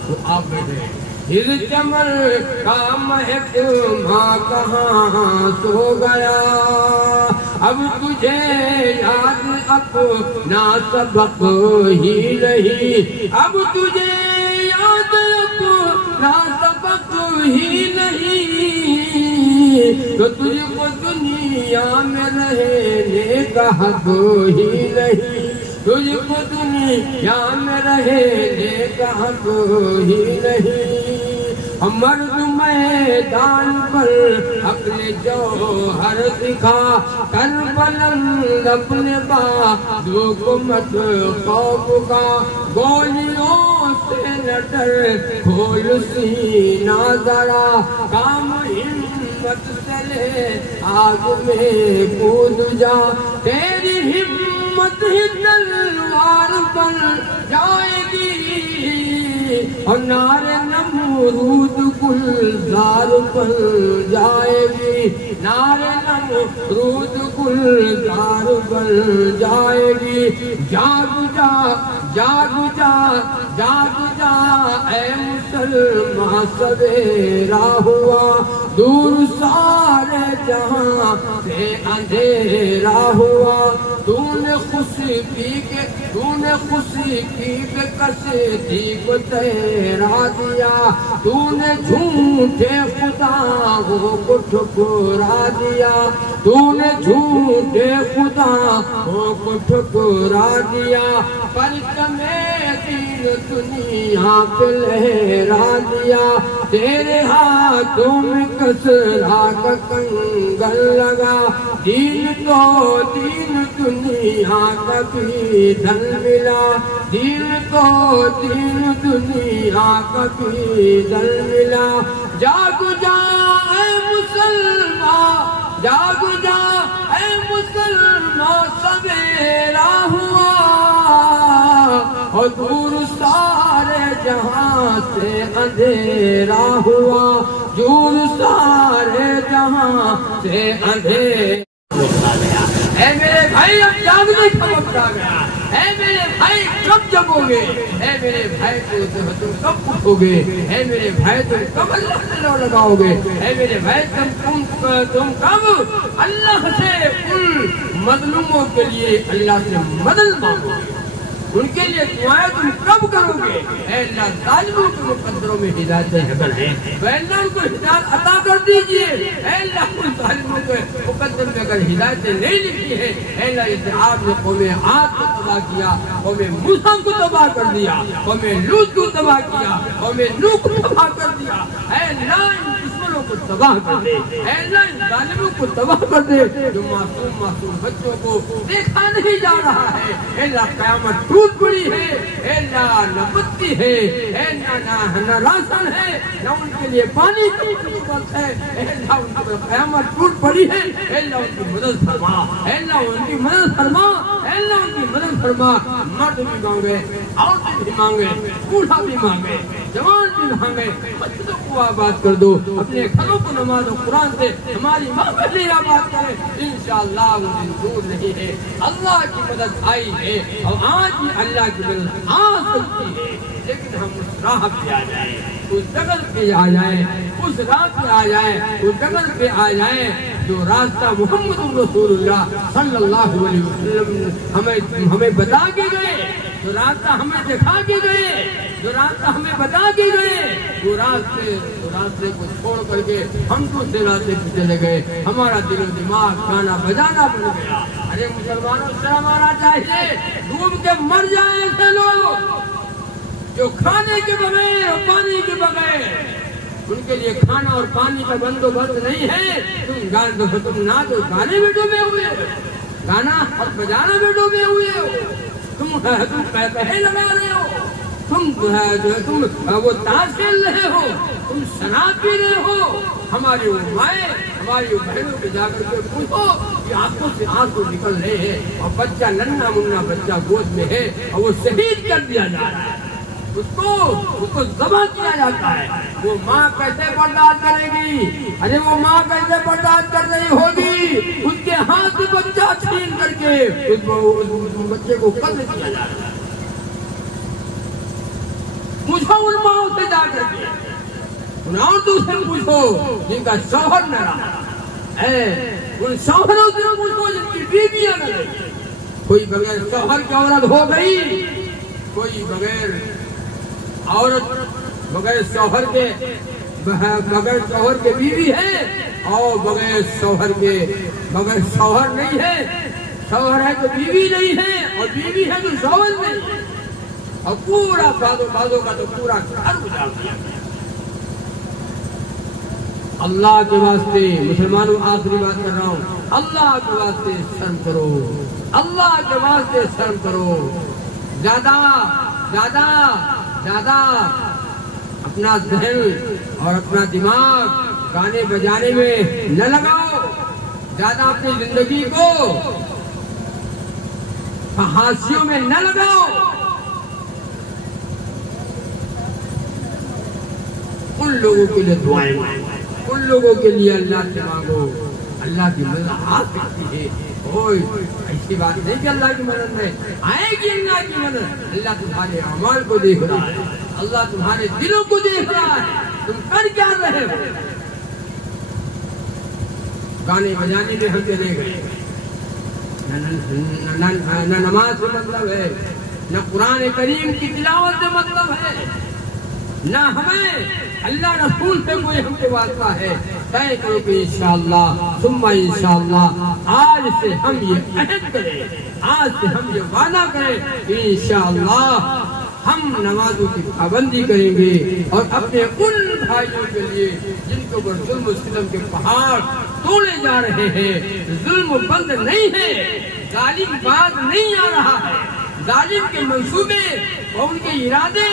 تو آپ بیٹھے، اس چمن کا محکمہ کہاں سو گیا، اب تجھے یاد اپنا سبق ہی نہیں، اب تجھے یاد اپنا سبق ہی نہیں، تو تجھ کو دنیا میں رہنے کا حق ہی نہیں، تجھ کو دنیا میں رہنے کا حق ہی نہیں، ہم مرد میدان پر اپنے جوہر دکھا کر بلند اپنے بازو کو مت خوف کا، گولیوں سے نہ ڈر کھول سینہ ذرا، کام ہمت سے لے آگ میں کود جا، تیری ہمت ہی تلوار بن جائے گی، اور نعرے نمرود گلزار بن جائے گی، نعرے نمرود گلزار بن جائے گی، جاگ جا جاگ جا جاگ جا اے مسلمان، سویرا ہوا، دور سارے جہاں سے اندھیرا ہوا، تو نے خوشی کی کے کشتی کو تیرا دیا، تو نے جھوٹے خداؤں کو ٹھکرا دیا، تو نے جھوٹے خداؤں کو ٹھکرا دیا، پرچمے دین دنیا پہ لہرا دیا، تیرے ہاتھوں میں کسرا کا کنگن لگا، دین کو دین دنیا کا بھی دھن ملا، دین کو دین دنیا کا بھی دھن ملا، جاگ جا اے مسلمان، جاگ جا اے مسلمان، سویرا ہوا، اور دور سارے جہاں سے اندھیرا ہوا، دور سارے جہاں سے اندھیرا۔ اے میرے بھائی اب جاگنے کا وقت آ گیا، اے میرے بھائی کب جگو گے، اے میرے بھائی تم کب اٹھو گے، اے میرے بھائی تم کب اللہ سے لو لگاؤ گے، اے میرے بھائی تم کب اللہ سے ان مظلوموں کے لیے اللہ سے مدد مانگو گے، ان کے لیے دعائیں تم کب کرو گے؟ اے اللہ ظالموں کے مقدروں میں ہدایت حقل ہے، اے اللہ ان کو ہدایت عطا کر دیجئے، اے اللہ ان ظالموں کے مقدر میں اگر ہدایت نہیں لکھی ہے، اے اللہ اس آپ نے قوم عاد کو تباہ کیا، قوم موسیٰ کو تباہ کر دیا، قوم لوط کو تباہ کیا، قوم نوح کو تباہ کر دیا، اے اللہ ان کافروں کو تباہ کر دے، اے اللہ ان ظالموں کو تباہ کر دے جو معصوم بچوں کو دیکھا نہیں جا رہا ہے، اے اللہ قیامت ٹوٹ پڑی ہے، اے اللہ نہ بتی ہے، اے اللہ نہ راشن ہے، نہ ان کے لیے پانی کی ضرورت ہے، اے اللہ ان کی قیامت ٹوٹ پڑی ہے، اے اللہ ان کی مدد فرما، اے اللہ ان کی مدد فرما، اے اللہ ان کی مدد فرما، مرد بھی مانگے، عورتیں بھی مانگے، بوڑھا بھی مانگے، جوان بھی مانگے، مسجدوں کو آباد کر دو، اپنے گھروں کو نماز و قرآن سے ہماری محفلیں آباد کرے، انشاءاللہ وہ دن دور نہیں ہے، اللہ کی مدد آئی ہے اور آج بھی اللہ کی مدد آ سکتی ہے، لیکن ہم اس راہ پہ آ جائیں، اس جگل پہ آ جائیں، اس راہ پہ آ جائیں، اس جگل پہ آ جائیں جو راستہ محمد رسول اللہ صلی اللہ علیہ وسلم ہمیں بتا کے گئے، جو راستہ ہمیں دکھا کے گئے، جو راستہ ہمیں بتا کے گئے، وہ راستے کو چھوڑ کر کے ہم دوسرے راستے پہ چلے گئے، ہمارا دل و دماغ گانا بجانا بن گیا۔ ارے مسلمانوں سے ہمارا چاہیے ڈوب کے مر جائیں ایسے لوگ جو کھانے کے بغیر اور پانی کے بغیر، ان کے لیے کھانا اور پانی کا بندوبست نہیں ہے، تم ناچ اور گانے میں ڈوبے ہوئے ہو، گانا اور بجانا میں ڈوبے ہوئے ہو، تم کہے لگا رہے ہو، تم وہ تاش کھیل رہے ہو، تم شراب پی رہے ہو، ہماری مائیں ہماری بہنوں پہ جا کر کے پوچھو کہ آنکھوں سے آنسو نکل رہے ہیں اور بچہ ننھا منا بچہ گود میں ہے اور وہ شہید کر دیا جا رہا ہے، اس کو ذبح کیا جاتا ہے، وہ ماں کیسے برداشت کرے گی؟ ارے وہ ماں کیسے برداشت کر رہی ہوگی؟ اس کے ہاتھ سے بچہ چھین کر کے اس بچے کو قتل کیا جا رہا ہے۔ پوچھو ان ماں سے جا کر کے، ان عورتوں سے پوچھو جن کا شوہر نہ رہا ہے، ان شوہروں سے پوچھو جن کی بیویاں نہ رہی، کوئی بغیر شوہر کی عورت ہو گئی، کوئی بغیر عورت بغیر شوہر کے بیوی ہے اور بغیر شوہر نہیں ہے، شوہر ہے تو بیوی نہیں ہے اور بیوی ہے تو شوہر نہیں ہے، اور پورا بازوں کا تو پورا گھر اجاڑ دیا گیا۔ اللہ کے واسطے مسلمانوں آخری بات کر رہا ہوں، اللہ کے واسطے شرم کرو، اللہ کے واسطے شرم کرو، زیادہ اپنا ذہن اور اپنا دماغ گانے بجانے میں نہ لگاؤ، زیادہ اپنی زندگی کو فحاشیوں میں نہ لگاؤ، ان لوگوں کے لیے دعائیں مانگو، ان لوگوں کے لیے اللہ سے مانگو، اللہ کی مدد آ سکتی ہے۔ کوئی ایسی بات نہیں کہ اللہ کی مدد میں آئے گی، اللہ کی مدد، اللہ تمہارے اعمال کو دیکھ رہا ہے، اللہ تمہارے دلوں کو دیکھ رہا ہے، تم کر کیا رہے ہو۔ گانے بجانے میں ہم چلے گئے، نہ نماز سے مطلب ہے، نہ قرآن کریم کی تلاوت سے مطلب ہے، نہ ہمیں اللہ رسول سے کوئی ہم کو واسطہ ہے۔ طے کرو کہ انشاءاللہ ثم انشاءاللہ آج سے ہم یہ عہد کریں، آج سے ہم یہ وعدہ کریں کہ انشاءاللہ ہم نمازوں کی پابندی کریں گے اور اپنے ان بھائیوں کے لیے جن کے اوپر ظلم و ستم کے پہاڑ توڑے جا رہے ہیں، ظلم بند نہیں ہے، ظالم باز نہیں آ رہا ہے، ظالم کے منصوبے اور ان کے ارادے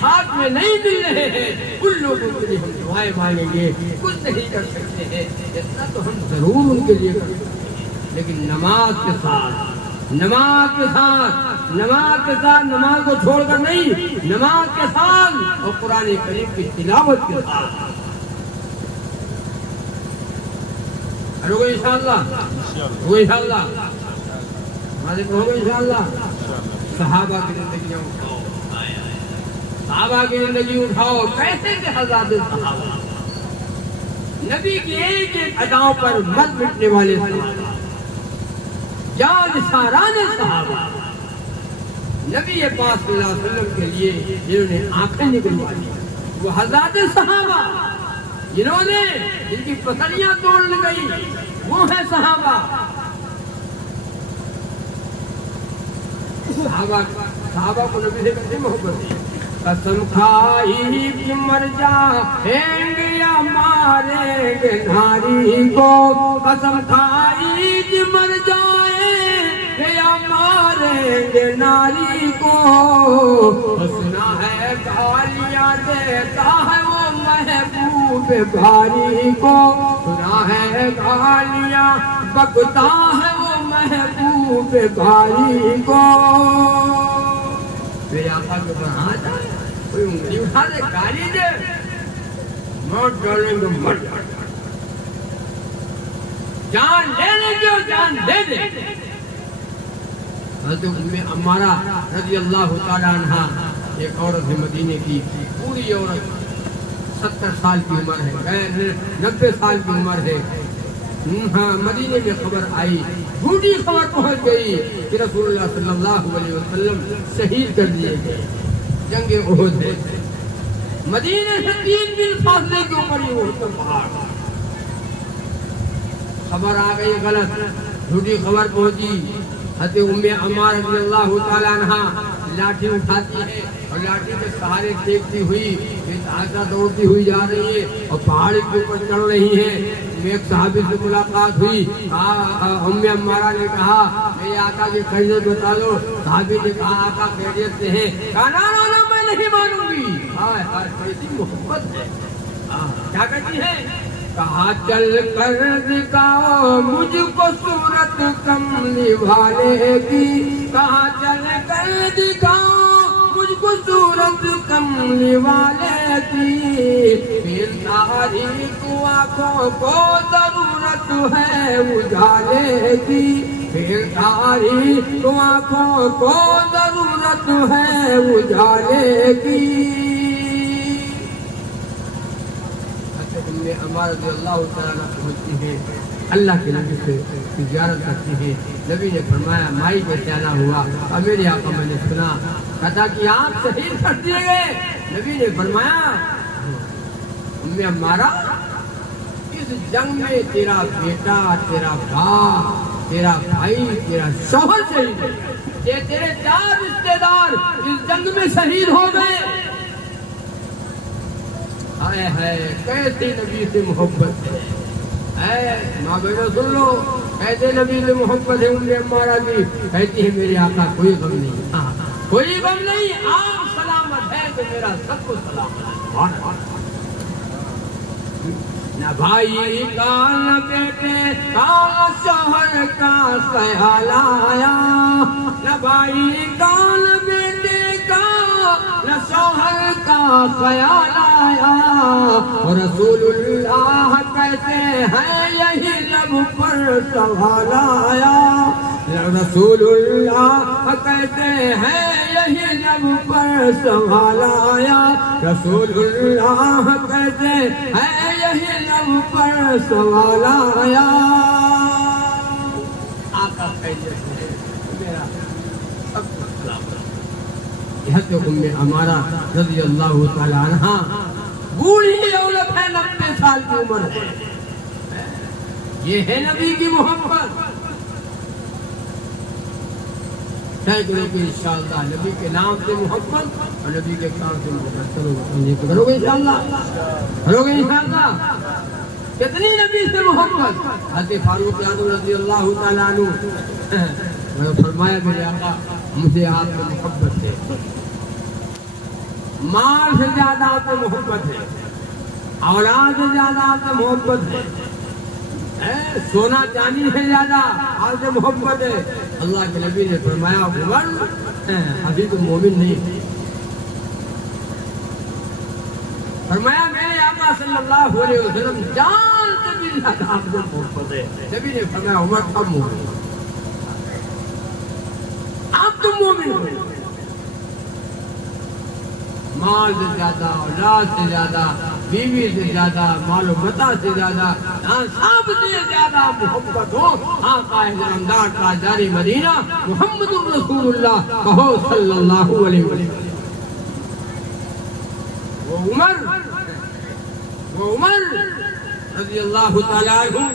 ہاتھ میں نہیں مل رہے ہیں، ان لوگوں کے لیے ہم دعائیں مانگیں گے۔ کچھ نہیں کر سکتے ہیں، اتنا تو ہم ضرور ان کے لیے کر سکتے ہیں، لیکن نماز کے ساتھ نماز کو چھوڑ کر نہیں، نماز کے ساتھ اور قرآن کریم کی تلاوت کے ساتھ ہوگا انشاءاللہ، ہمارے کو ہوگا انشاءاللہ۔ صحابہ کی زندگیاں اٹھاؤ، صحابہ کی زندگی اٹھاؤ، کیسے کہ حضرات صحابہ نبی کی ایک ایک اداؤں پر مت مٹنے والے صحابہ، جان ساران صحابہ، نبی پاک صلی اللہ علیہ وسلم کے لیے جنہوں نے آنکھیں نکلوائی، وہ حضرات صحابہ جنہوں نے جن کی پسلیاں توڑ گئی، وہ ہے صحابہ۔ صحابہ کو نبی سے کتنی محبت ہے، قسم کھائی کہ مر جائیں گے یا ماریں گے ناری کو، قسم کھائی مر جائیں یا ماریں گے ناری کو، سنا ہے گالیاں دیتا ہے وہ محبوب بھاری کو، سنا ہے گالیاں بکتا ہے وہ محبوب بھاری کو۔ میرے آقا کے اوپر ہاتھ آئے، کوئی انگلی اٹھا دے گالی دے، موت ڈالیں گے مر جائیں، جان لے لیں گے اور جان دے دیں گے۔ حضرت ام عمارہ رضی اللہ تعالی عنہا ایک عورت ہے مدینے کی، پوری عورت 70 سال کی عمر ہے، 90 سال کی عمر ہے۔ ہاں مدینے میں خبر آئی، جھوٹی خبر پہنچ گئی کہ رسول اللہ صلی اللہ علیہ وسلم شہید کر دیے گئے، جنگ احد ہے۔ مدینے سے 3 میل فاصلے کے اوپر یہ احد کا پہاڑ، خبر آ گئی غلط، جھوٹی خبر پہنچی۔ حضرت ام عمارہ رضی اللہ تعالی عنہا لاٹھی اٹھاتی ہے اور لاٹھی کے سہارے دیکھتی ہوئی آگے دوڑتی ہوئی جا رہی ہے اور پہاڑی کے اوپر چڑھ رہی ہے۔ ایک صحابی سے ملاقات ہوئی، ام عمارہ نے کہا میرے آقا کی خیریت بتا دو۔ صحابی نے کہا آقا خیریت سے ہے، کہا نا میں نہیں مانوں گی۔ ہائے ہائے کیسی محبت ہے، کیا کہتی ہے؟ کہا چل کر دکھاؤ مجھ کو صورت کملی والے کی، کہا چل کر دکھاؤ مجھ کو صورت کملی والے کی، پھر تاریخ آنکھوں کو ضرورت ہے اجالے کی، پھر تاریخ آنکھوں کو ضرورت ہے اجالے کی۔ عمارہ رضی اللہ تعالیٰ پہنچتی ہیں، اللہ کے نبی سے زیارت کرتی ہیں۔ نبی نے فرمایا مائی کا کیا ہوا؟ اور میرے آقا میں نے سنا کہا کہ آپ شہید کر دیے گئے۔ نبی نے فرمایا ام عمارہ اس جنگ میں تیرا بیٹا، تیرا باپ، تیرا بھائی، تیرا شوہر شہید ہے، یہ تیرے 4 رشتے دار اس جنگ میں شہید ہو گئے۔ آئے ہے کیسے نبی سے محبت ہے، ماں بہنوں سن لو، کیسے نبی سے محبت ہے ام عمارہ کی۔ کہتی ہے میرے آقا کوئی غم نہیں، کوئی غم نہیں، آپ سلامت ہے تو میرا سب کو سلامت ہے۔ نہ بھائی کا نہ بیٹے کا شوہر کا خیال آیا، نہ بھائی کا نہ بیٹے کا نہ شوہر کا خیال آیا، رسول اللہ کہتے ہیں یہی لب پر سوال آیا، رسول اللہ کہتے ہیں یہی لب پر سوال آیا، رسول اللہ کہتے ہیں یہی لب پر سوال آیا۔ آقا خیریت ہے میرا سب کو سلام۔ حضرت ام عمارہ رضی اللہ تعالی عنہا بوڑھی عورت ہے، 90 سال کی عمر ہے، یہ ہے نبی کی محبت۔ طے کرو کہ انشاءاللہ نبی کے نام سے محبت اور نبی کے کام سے محبت کرو گے انشاءاللہ، کرو گے انشاءاللہ۔ کتنی نبی سے محبت؟ حضرت فاروق اعظم رضی اللہ تعالیٰ عنہ فرمایا میرے آقا مجھے آپ سے محبت ہے، مال سے زیادہ آپ سے محبت ہے، اولاد سے زیادہ آپ سے محبت ہے، سونا چاندی سے زیادہ آپ سے محبت ہے۔ اللہ کے نبی نے فرمایا عمر ابھی تو مومن نہیں، فرمایا میرے آقا صلی اللہ علیہ وسلم جان سے بھی زیادہ آپ سے محبت ہے۔ نبی نے فرمایا عمر اب مومن، اب تم مومن ہو، مال سے زیادہ، اولاد سے زیادہ، بیوی سے زیادہ، مال و متاع سے زیادہ، سب سے زیادہ محبت ہو آقا نامدار تاجدار مدینہ محمد رسول اللہ کہو صلی اللہ علیہ وسلم۔ وہ عمر رضی اللہ تعالیٰ عنہ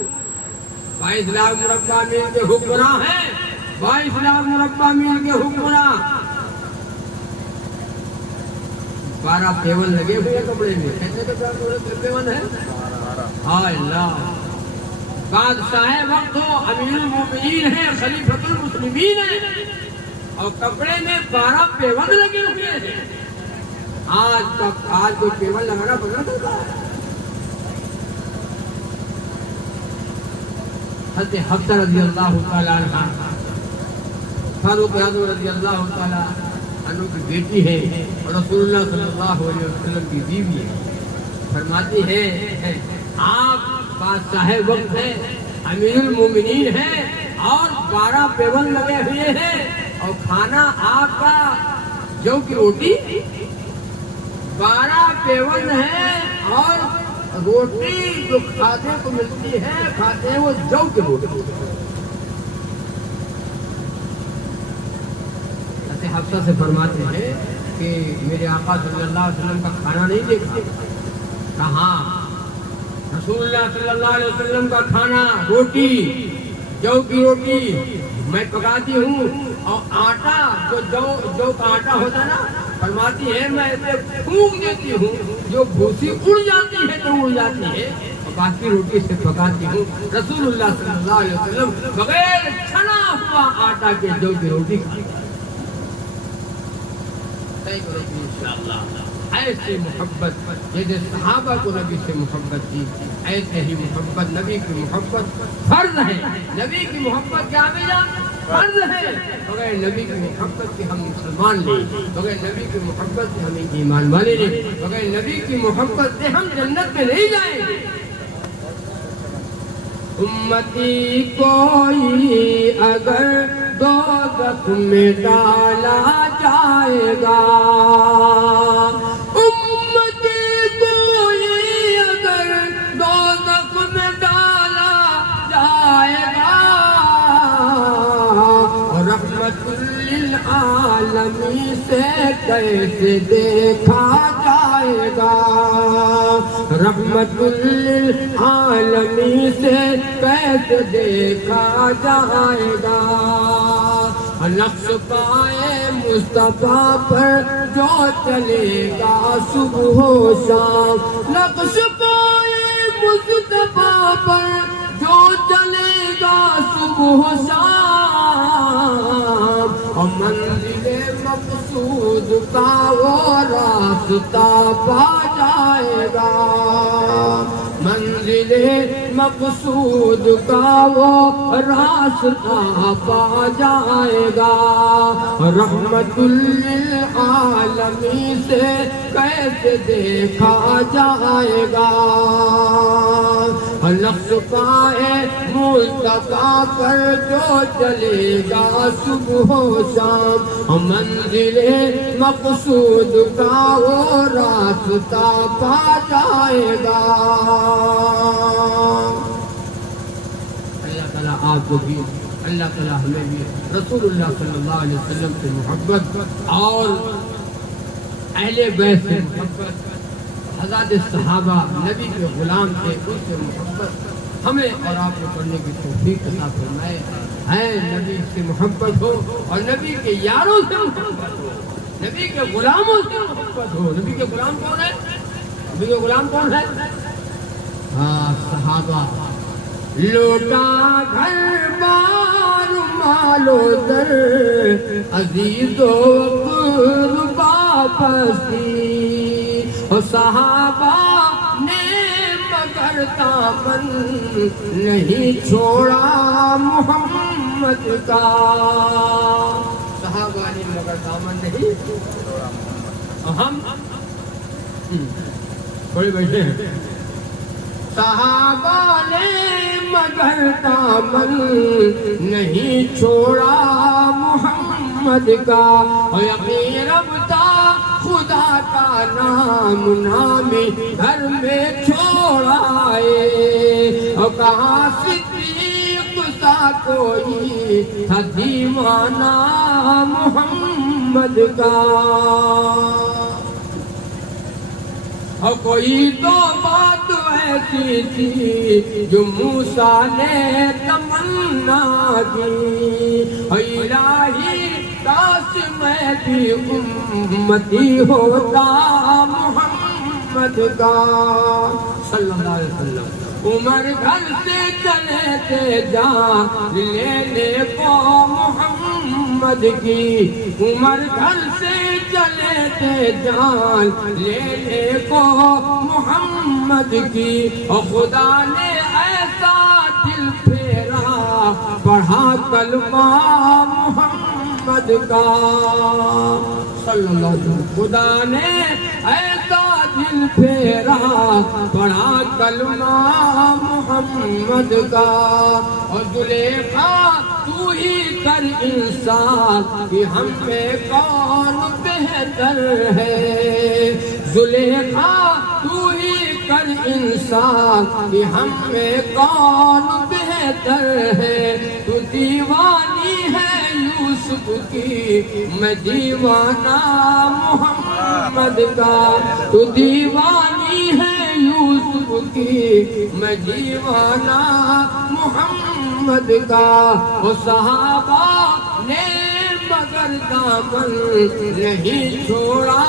22 لاکھ مربع میل کے حکمراں ہیں، 22 لاکھ مربع میل کے حکمراں، 12 پیون لگے ہوئے کپڑے میں، کتنے کا پیون ہے؟ ہائے اللہ، بادشاہ وقت ہو، امیر المومنین ہیں، خلیفۃ المسلمین ہیں، اور کپڑے میں 12 پیوند لگے ہوئے ہیں۔ آج کوئی پیوند لگانا پکڑ کرتا ہے۔ حضرت حفصہ رضی اللہ تعالیٰ عنہ فاروق اعظم رضی اللہ تعالیٰ عنہ کی بیٹی ہے اور رسول اللہ صلی اللہ علیہ وسلم کی بیوی ہے۔ فرماتی ہے آپ بادشاہ وقت ہیں، امیر المومنین ہیں، اور 12 پیوند لگے ہوئے ہیں، اور کھانا آپ کا جو کی روٹی 12 پیوند ہے، اور روٹی جو کھانے کو ملتی ہے کھاتے ہیں وہ جو کی روٹی۔ ایسے حفصہ سے فرماتے ہیں کہ میرے آقا صلی اللہ علیہ وسلم کا کھانا نہیں دیکھا؟ کہاں؟ رسول اللہ صلی اللہ علیہ وسلم کا کھانا روٹی، جو کی روٹی میں پکاتی ہوں، اور آٹا جو کا آٹا ہوتا ہے نا، فرماتی ہے میں اسے پھونک دیتی ہوں، جو بھوسی اڑ جاتی ہے تو اڑ جاتی ہے، اور باقی روٹی سے پکاتی ہوں۔ رسول اللہ صلی اللہ علیہ وسلم بغیر چھنا ہوا آٹا کے جو کی روٹی کھاتے ہیں۔ ایسے محبت جیسے صحابہ کو نبی سے محبت تھی، ایسے ہی محبت نبی کی محبت فرض ہے۔ نبی کی محبت کیا میرا فرض ہے، بغیر نبی کی محبت کے ہم مسلمان نہیں، بغیر نبی کی محبت سے ہمیں ایمان والے نہیں، بغیر نبی کی محبت سے ہم جنت میں نہیں جائیں گے۔ امتی کوئی اگر دوزخ میں ڈالا جائے گا، امتی کوئی اگر دوزخ میں ڈالا جائے گا، رحمت للعالمین سے کیسے دیکھا جائے گا، رحمت للعالمین سے کیسے دیکھا جائے گا، نقش پائے مصطفیٰ پر جو چلے گا صبح و شام، نقش پائے مصطفیٰ پر جو چلے گا صبح و شام، اور منزل مقصود کا وہ راستہ پا جائے گا، منزل مقصود کا وہ راستہ پا جائے گا، رحمت للعالمین سے کیسے دیکھا جائے گا، نقش پائے مصطفیٰ پر جو چلے گا صبح و شام، منزل مقصود کا وہ راستہ پا جائے گا۔ اللہ تعالیٰ آپ کو بھی، اللہ تعالیٰ ہمیں بھی رسول اللہ صلی اللہ علیہ وسلم سے محبت اور اہل بیت سے محبت، حضرات صحابہ نبی کے غلام تھے ان سے محبت ہمیں اور آپ کو کرنے کی توفیق عطا فرمائے۔ ہے نبی سے محبت ہو اور نبی کے یاروں سے محبت ہو، نبی کے غلاموں سے محبت ہو۔ نبی کے غلام کون ہے؟ نبی کے غلام کون ہے؟ ہاں صحابہ۔ لوٹا گھر بار مالو در عزیز و قربا پستی، اور صحابہ نے مگر دامن نہیں چھوڑا محمد کا، صحابہ نے مگر دامن نہیں چھوڑا۔ ہم تھوڑے بیٹھے ہیں، صحابہ نے مگر دامن نہیں چھوڑا محمد کا، اور یقین ربتا خدا کا نام نامی گھر میں چھوڑائے، اور کہاں صدیق سا کوئی تھا دیوانہ محمد کا، اور کوئی تو بات ایسی تھی جو موسیٰ نے تمنا کی، الہی کاش میں بھی امتی ہوتا محمد کا صلی اللہ علیہ وسلم۔ عمر گھر سے چلے تھے جان لینے کو محمد کی، عمر گھر سے چلے تھے جان لینے کو محمد کی، اور خدا نے ایسا دل پھیرا پڑھا کلمہ محمد کا صلی اللہ علیہ وسلم، خدا نے ایسا دل پھیرا پڑھا کلمہ محمد کا، اور زلیخا تو ہی کر انصاف کہ ہم میں کون بہتر ہے، زلیخا تو ہی کر انصاف کہ ہم میں کون بہتر ہے، تو دیوانی ہے یوسف کی میں دیوانہ محمد کا، تو دیوانی ہے یوسف کی میں دیوانہ محمد کا، اور صحابہ نے مگر دامن نہیں چھوڑا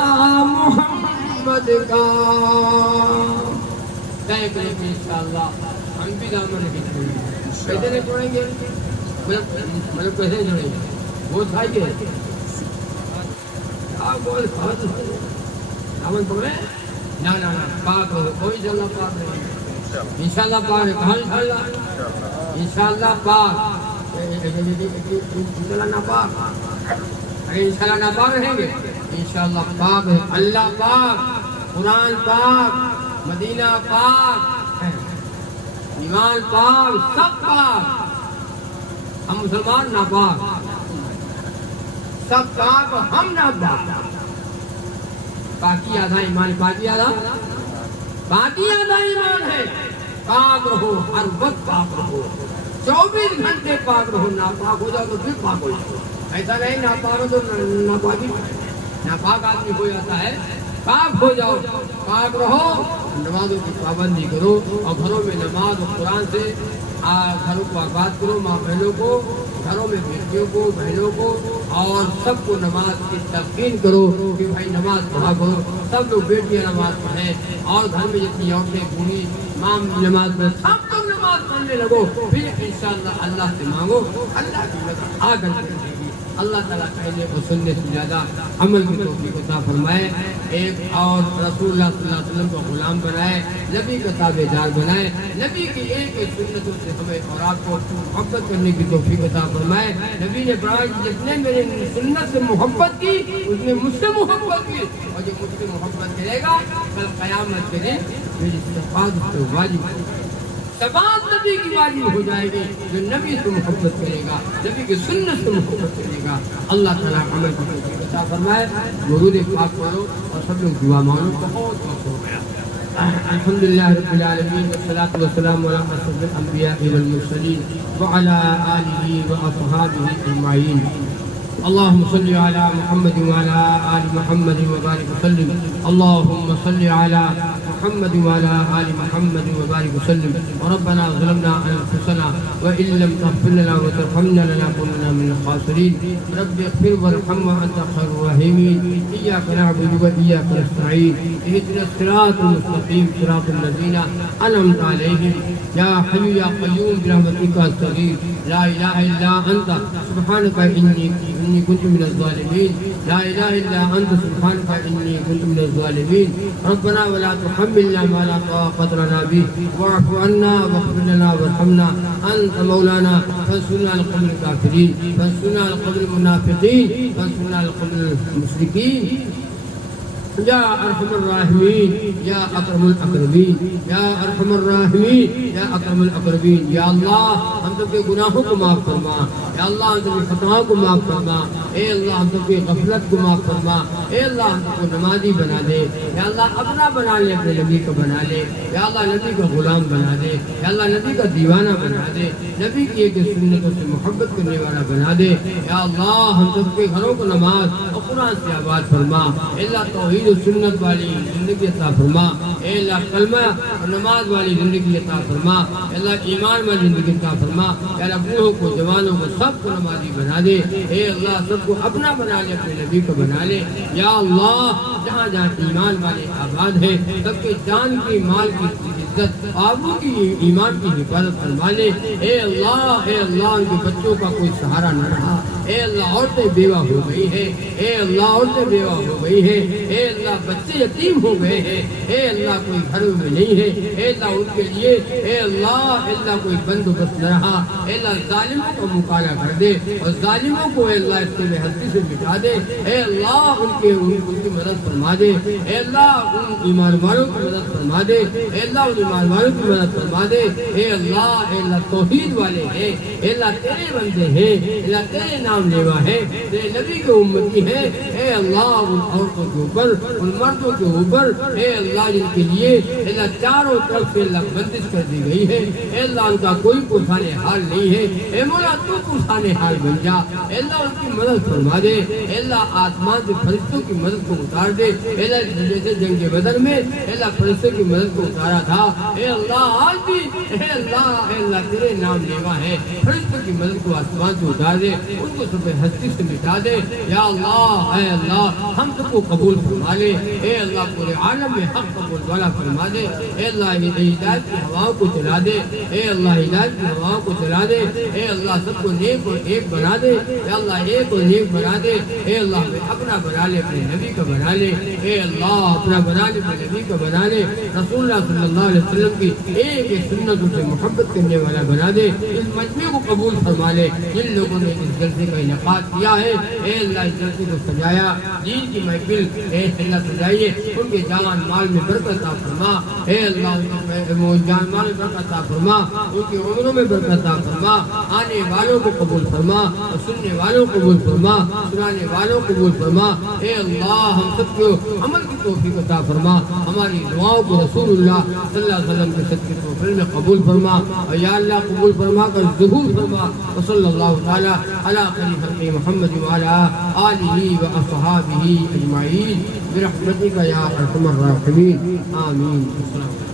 محمد کا، طے کریں گے انشاءاللہ ہم بھی دامن نہیں چھوڑیں گے، کیسے نہیں چھوڑیں گے، مطلب کیسے نہیں چھوڑیں گے، وہ چاہیے دامن پکڑے نہ پاک ہو، کوئی انشاءاللہ پاک نہیں، انشاءاللہ پاک ہے، کہاں انشاءاللہ پاک، انشاءاللہ ناپاک، اگر انشاءاللہ ناپاک رہیں گے انشاءاللہ پاک ہے، اللہ پاک، قرآن پاک، مدینہ پاک، ایمان پاک، سب پاک، ہم مسلمان ناپاک، سب پاک ہم ناپاک، باقی آدھا ایمان، باقی آدھا ایمان ہے، پاک رہو، ہر وقت پاک رہو، 24 گھنٹے پاک رہو، ناپاک ہو جاؤ تو پھر پاک ہو جاؤ، ایسا نہیں ناپاک ہو تو ناپاک آدمی ہو جاتا ہے، پاک ہو جاؤ، پاک رہو، نمازوں کی پابندی کرو، اور گھروں میں نماز اور قرآن سے گھروں کو آباد کرو، ماں بہنوں کو، گھروں میں بیٹیوں کو، بہنوں کو، اور سب کو نماز کی تلقین کرو کہ بھائی نماز پڑھا کرو، سب لوگ بیٹیاں نماز پڑھیں، اور گھر میں جتنی عورتیں بوڑھی ماں نماز پڑھیں، سب لوگ نماز پڑھنے لگو، پھر انشاءاللہ اللہ سے مانگو، اللہ کی مدد آ کر کے دے گی، اللہ تعالیٰ کہنے اور سننے سے زیادہ عمل کی توفیق عطا فرمائے، ایک اور رسول اللہ صلی اللہ علیہ وسلم کو غلام بنائے، نبی کا تابع دار بنائے، نبی کی ایک ایک سنتوں سے ہمیں اور آپ کو محبت کرنے کی توفیق عطا فرمائے، نبی نے فرمایا کہ جس نے میرے سنت سے محبت کی اس نے مجھ سے محبت کی، اور جو مجھ سے محبت کرے گا کل قیامت کے دن میری شفاعت اس پہ واجب ہے، شفاعت نبی کی واجب ہو جائے گی، جو نبی سے محبت کرے گا، نبی کی سنت سے محبت کرے گا، اللہ تعالیٰ عمل کی توفیق عطا فرمائے، درود پاک پڑھو اور سب لوگ دعا مانگو، بہت وقت ہو گیا، الحمدللہ رب العالمین والصلاة والسلام علی اشرف الانبیاء والمرسلین وعلی آلہ واصحابہ اجمعین، اللهم صل على محمد وعلى آل محمد وبارك وسلم، اللهم صل على محمد وعلى آل محمد وبارك وسلم، وربنا ظلمنا أنفسنا وإن لم تغفر لنا وترحمنا لنكونن من الخاسرين، رب اغفر وارحم وأنت خير الراحمين، إياك نعبد وإياك نستعين، اهدنا الصراط المستقيم صراط الذين أنعمت عليهم، يا حي يا قيوم برحمتك أستغيث، لا إله إلا أنت سبحانك إني كنت من الظالمين، لا إله إلا أنت سبحانك إني كنت من الظالمين، ربنا ولا تحملنا ما لا طاقة لنا به، واعف عنا واغفر لنا وارحمنا، أنت مولانا فانصرنا على القوم الكافرين، فانصرنا على القوم المنافقين، فانصرنا على القوم المشركين، یا ارحم الراحمین یا اکرم الاکرمین، یا ارحم الراحمین یا اکرم الاکرمین، یا اللہ ہم سب کے گناہوں کو معاف فرما، یا اللہ ہم سب کی خطاؤں کو معاف فرما، اے اللہ ہم سب کی غفلت کو معاف فرما، اے اللہ ہم سب کو نمازی بنا دے، یا اللہ اپنا بنا لے، اپنے نبی کو بنا لے، یا اللہ نبی کا غلام بنا دے، یا اللہ نبی کا دیوانہ بنا دے، نبی کی ایک سنتوں سے محبت کرنے والا بنا دے، یا اللہ ہم سب کے گھروں کو نماز اور قرآن سے آباد فرما، اے اللہ توحید و سنت والی زندگی عطا فرما، اے اللہ کلمہ اور نماز والی زندگی عطا فرما، اے اللہ ایمان والی زندگی عطا فرما، اے اللہ بوڑھوں کو جوانوں کو سب کو نمازی بنا دے، اے اللہ سب کو اپنا بنا لے، اپنے نبی کو بنا لے، یا اللہ جہاں جہاں ایمان والے آباد ہیں سب کے جان کی مال کی عزت آبوں کی ایمان کی حفاظت فرما لے۔ اے اللہ ان کے بچوں کا کوئی سہارا نہ رہا، اے اللہ عورتیں بیوہ ہو گئی ہیں، اے اللہ عورتیں بیوہ ہو گئی ہیں، اے اللہ بچے یتیم ہو گئے ہیں، اے اللہ کوئی گھروں میں نہیں ہے، اے اللہ ان کے لیے اے اللہ کوئی بندوبست نہ رہا، اے اللہ ظالموں کو مکالا کر دے اور ظالموں کو اے اللہ اس کے ہستی سے مٹا دے، اے اللہ ان کی مدد فرما دے، اے اللہ ان ایمان والوں کی مدد فرما دے، اے اللہ ان ایمان والوں کی مدد فرما دے، اے اللہ توحید والے ہیں، اے اللہ تیرے بندے ہیں، اے اللہ تیرے نام لیوا ہے، تیرے نبی کے امتی ہیں، اے اللہ ان عورتوں کے اوپر ان مردوں کے اوپر اے اللہ جن کے لیے اے اللہ چاروں طرف سے اللہ بندش کر دی گئی ہے، اے اللہ ان کا کوئی پرسان حال نہیں ہے، اے مولا تو پرسان حال بن جا، اے اللہ ان کی مدد فرما دے، اے اللہ آسمان سے فرشتوں کی مدد کو اتار دے، اے اللہ جیسے جنگ بدر میں اے اللہ فرشتوں کی مدد کو اتارا تھا، اے اللہ آج بھی اے اللہ تیرے نام لیوا ہے، فرشتوں کی مدد کو آسمان سے اتار دے، ان کو سب ہستی سے مٹا دے، یا اللہ اے اللہ ہم سب کو قبول فرما لے، اے اللہ پورے عالم میں حق قبول والا فرما دے، اے اللہ ہدایت کی ہواؤں کو چلا دے، اے اللہ ہدایت کی ہواؤں کو چلا دے، اے اللہ سب کو نیک اور ایک بنا دے، اے اللہ ایک اور نیک بنا دے، اے اللہ ہمیں اپنا بنا لے اپنے نبی کا بنا لے، اے اللہ اپنا بنا لے اپنے نبی کا بنا لے، رسول اللہ صلی اللہ علیہ وسلم کی ایک سنتوں سے محبت کرنے والا بنا دے، اس مجمع کو قبول فرما لے، جن لوگوں نے اس جلسے کا انعقاد کیا ہے اے اللہ اس جلسے کو سجایا، دین کی محفل اے اللہ سجائیے، ان کے جان مال میں برکت عطا فرما، اے اللہ ان کے جان مال میں برکت عطا فرما، ان کی عمروں میں برکت عطا فرما، آنے والوں کو قبول فرما اور سننے والوں کو قبول فرما، سنانے والوں کو قبول فرما، اے اللہ ہم سب کو عمل کی توفیق عطا فرما، ہماری دعاؤں کو رسول اللہ صلی اللہ علیہ وسلم کے صدقے محفل میں قبول فرما، اور یا اللہ قبول فرما کر ظہور فرما، وصلی اللہ تعالی علی خیر خلق محمد وعلی آلہ واصحابہ اجمعین برحمتک یا ارحم الراحمین آمین۔ السلام علیکم۔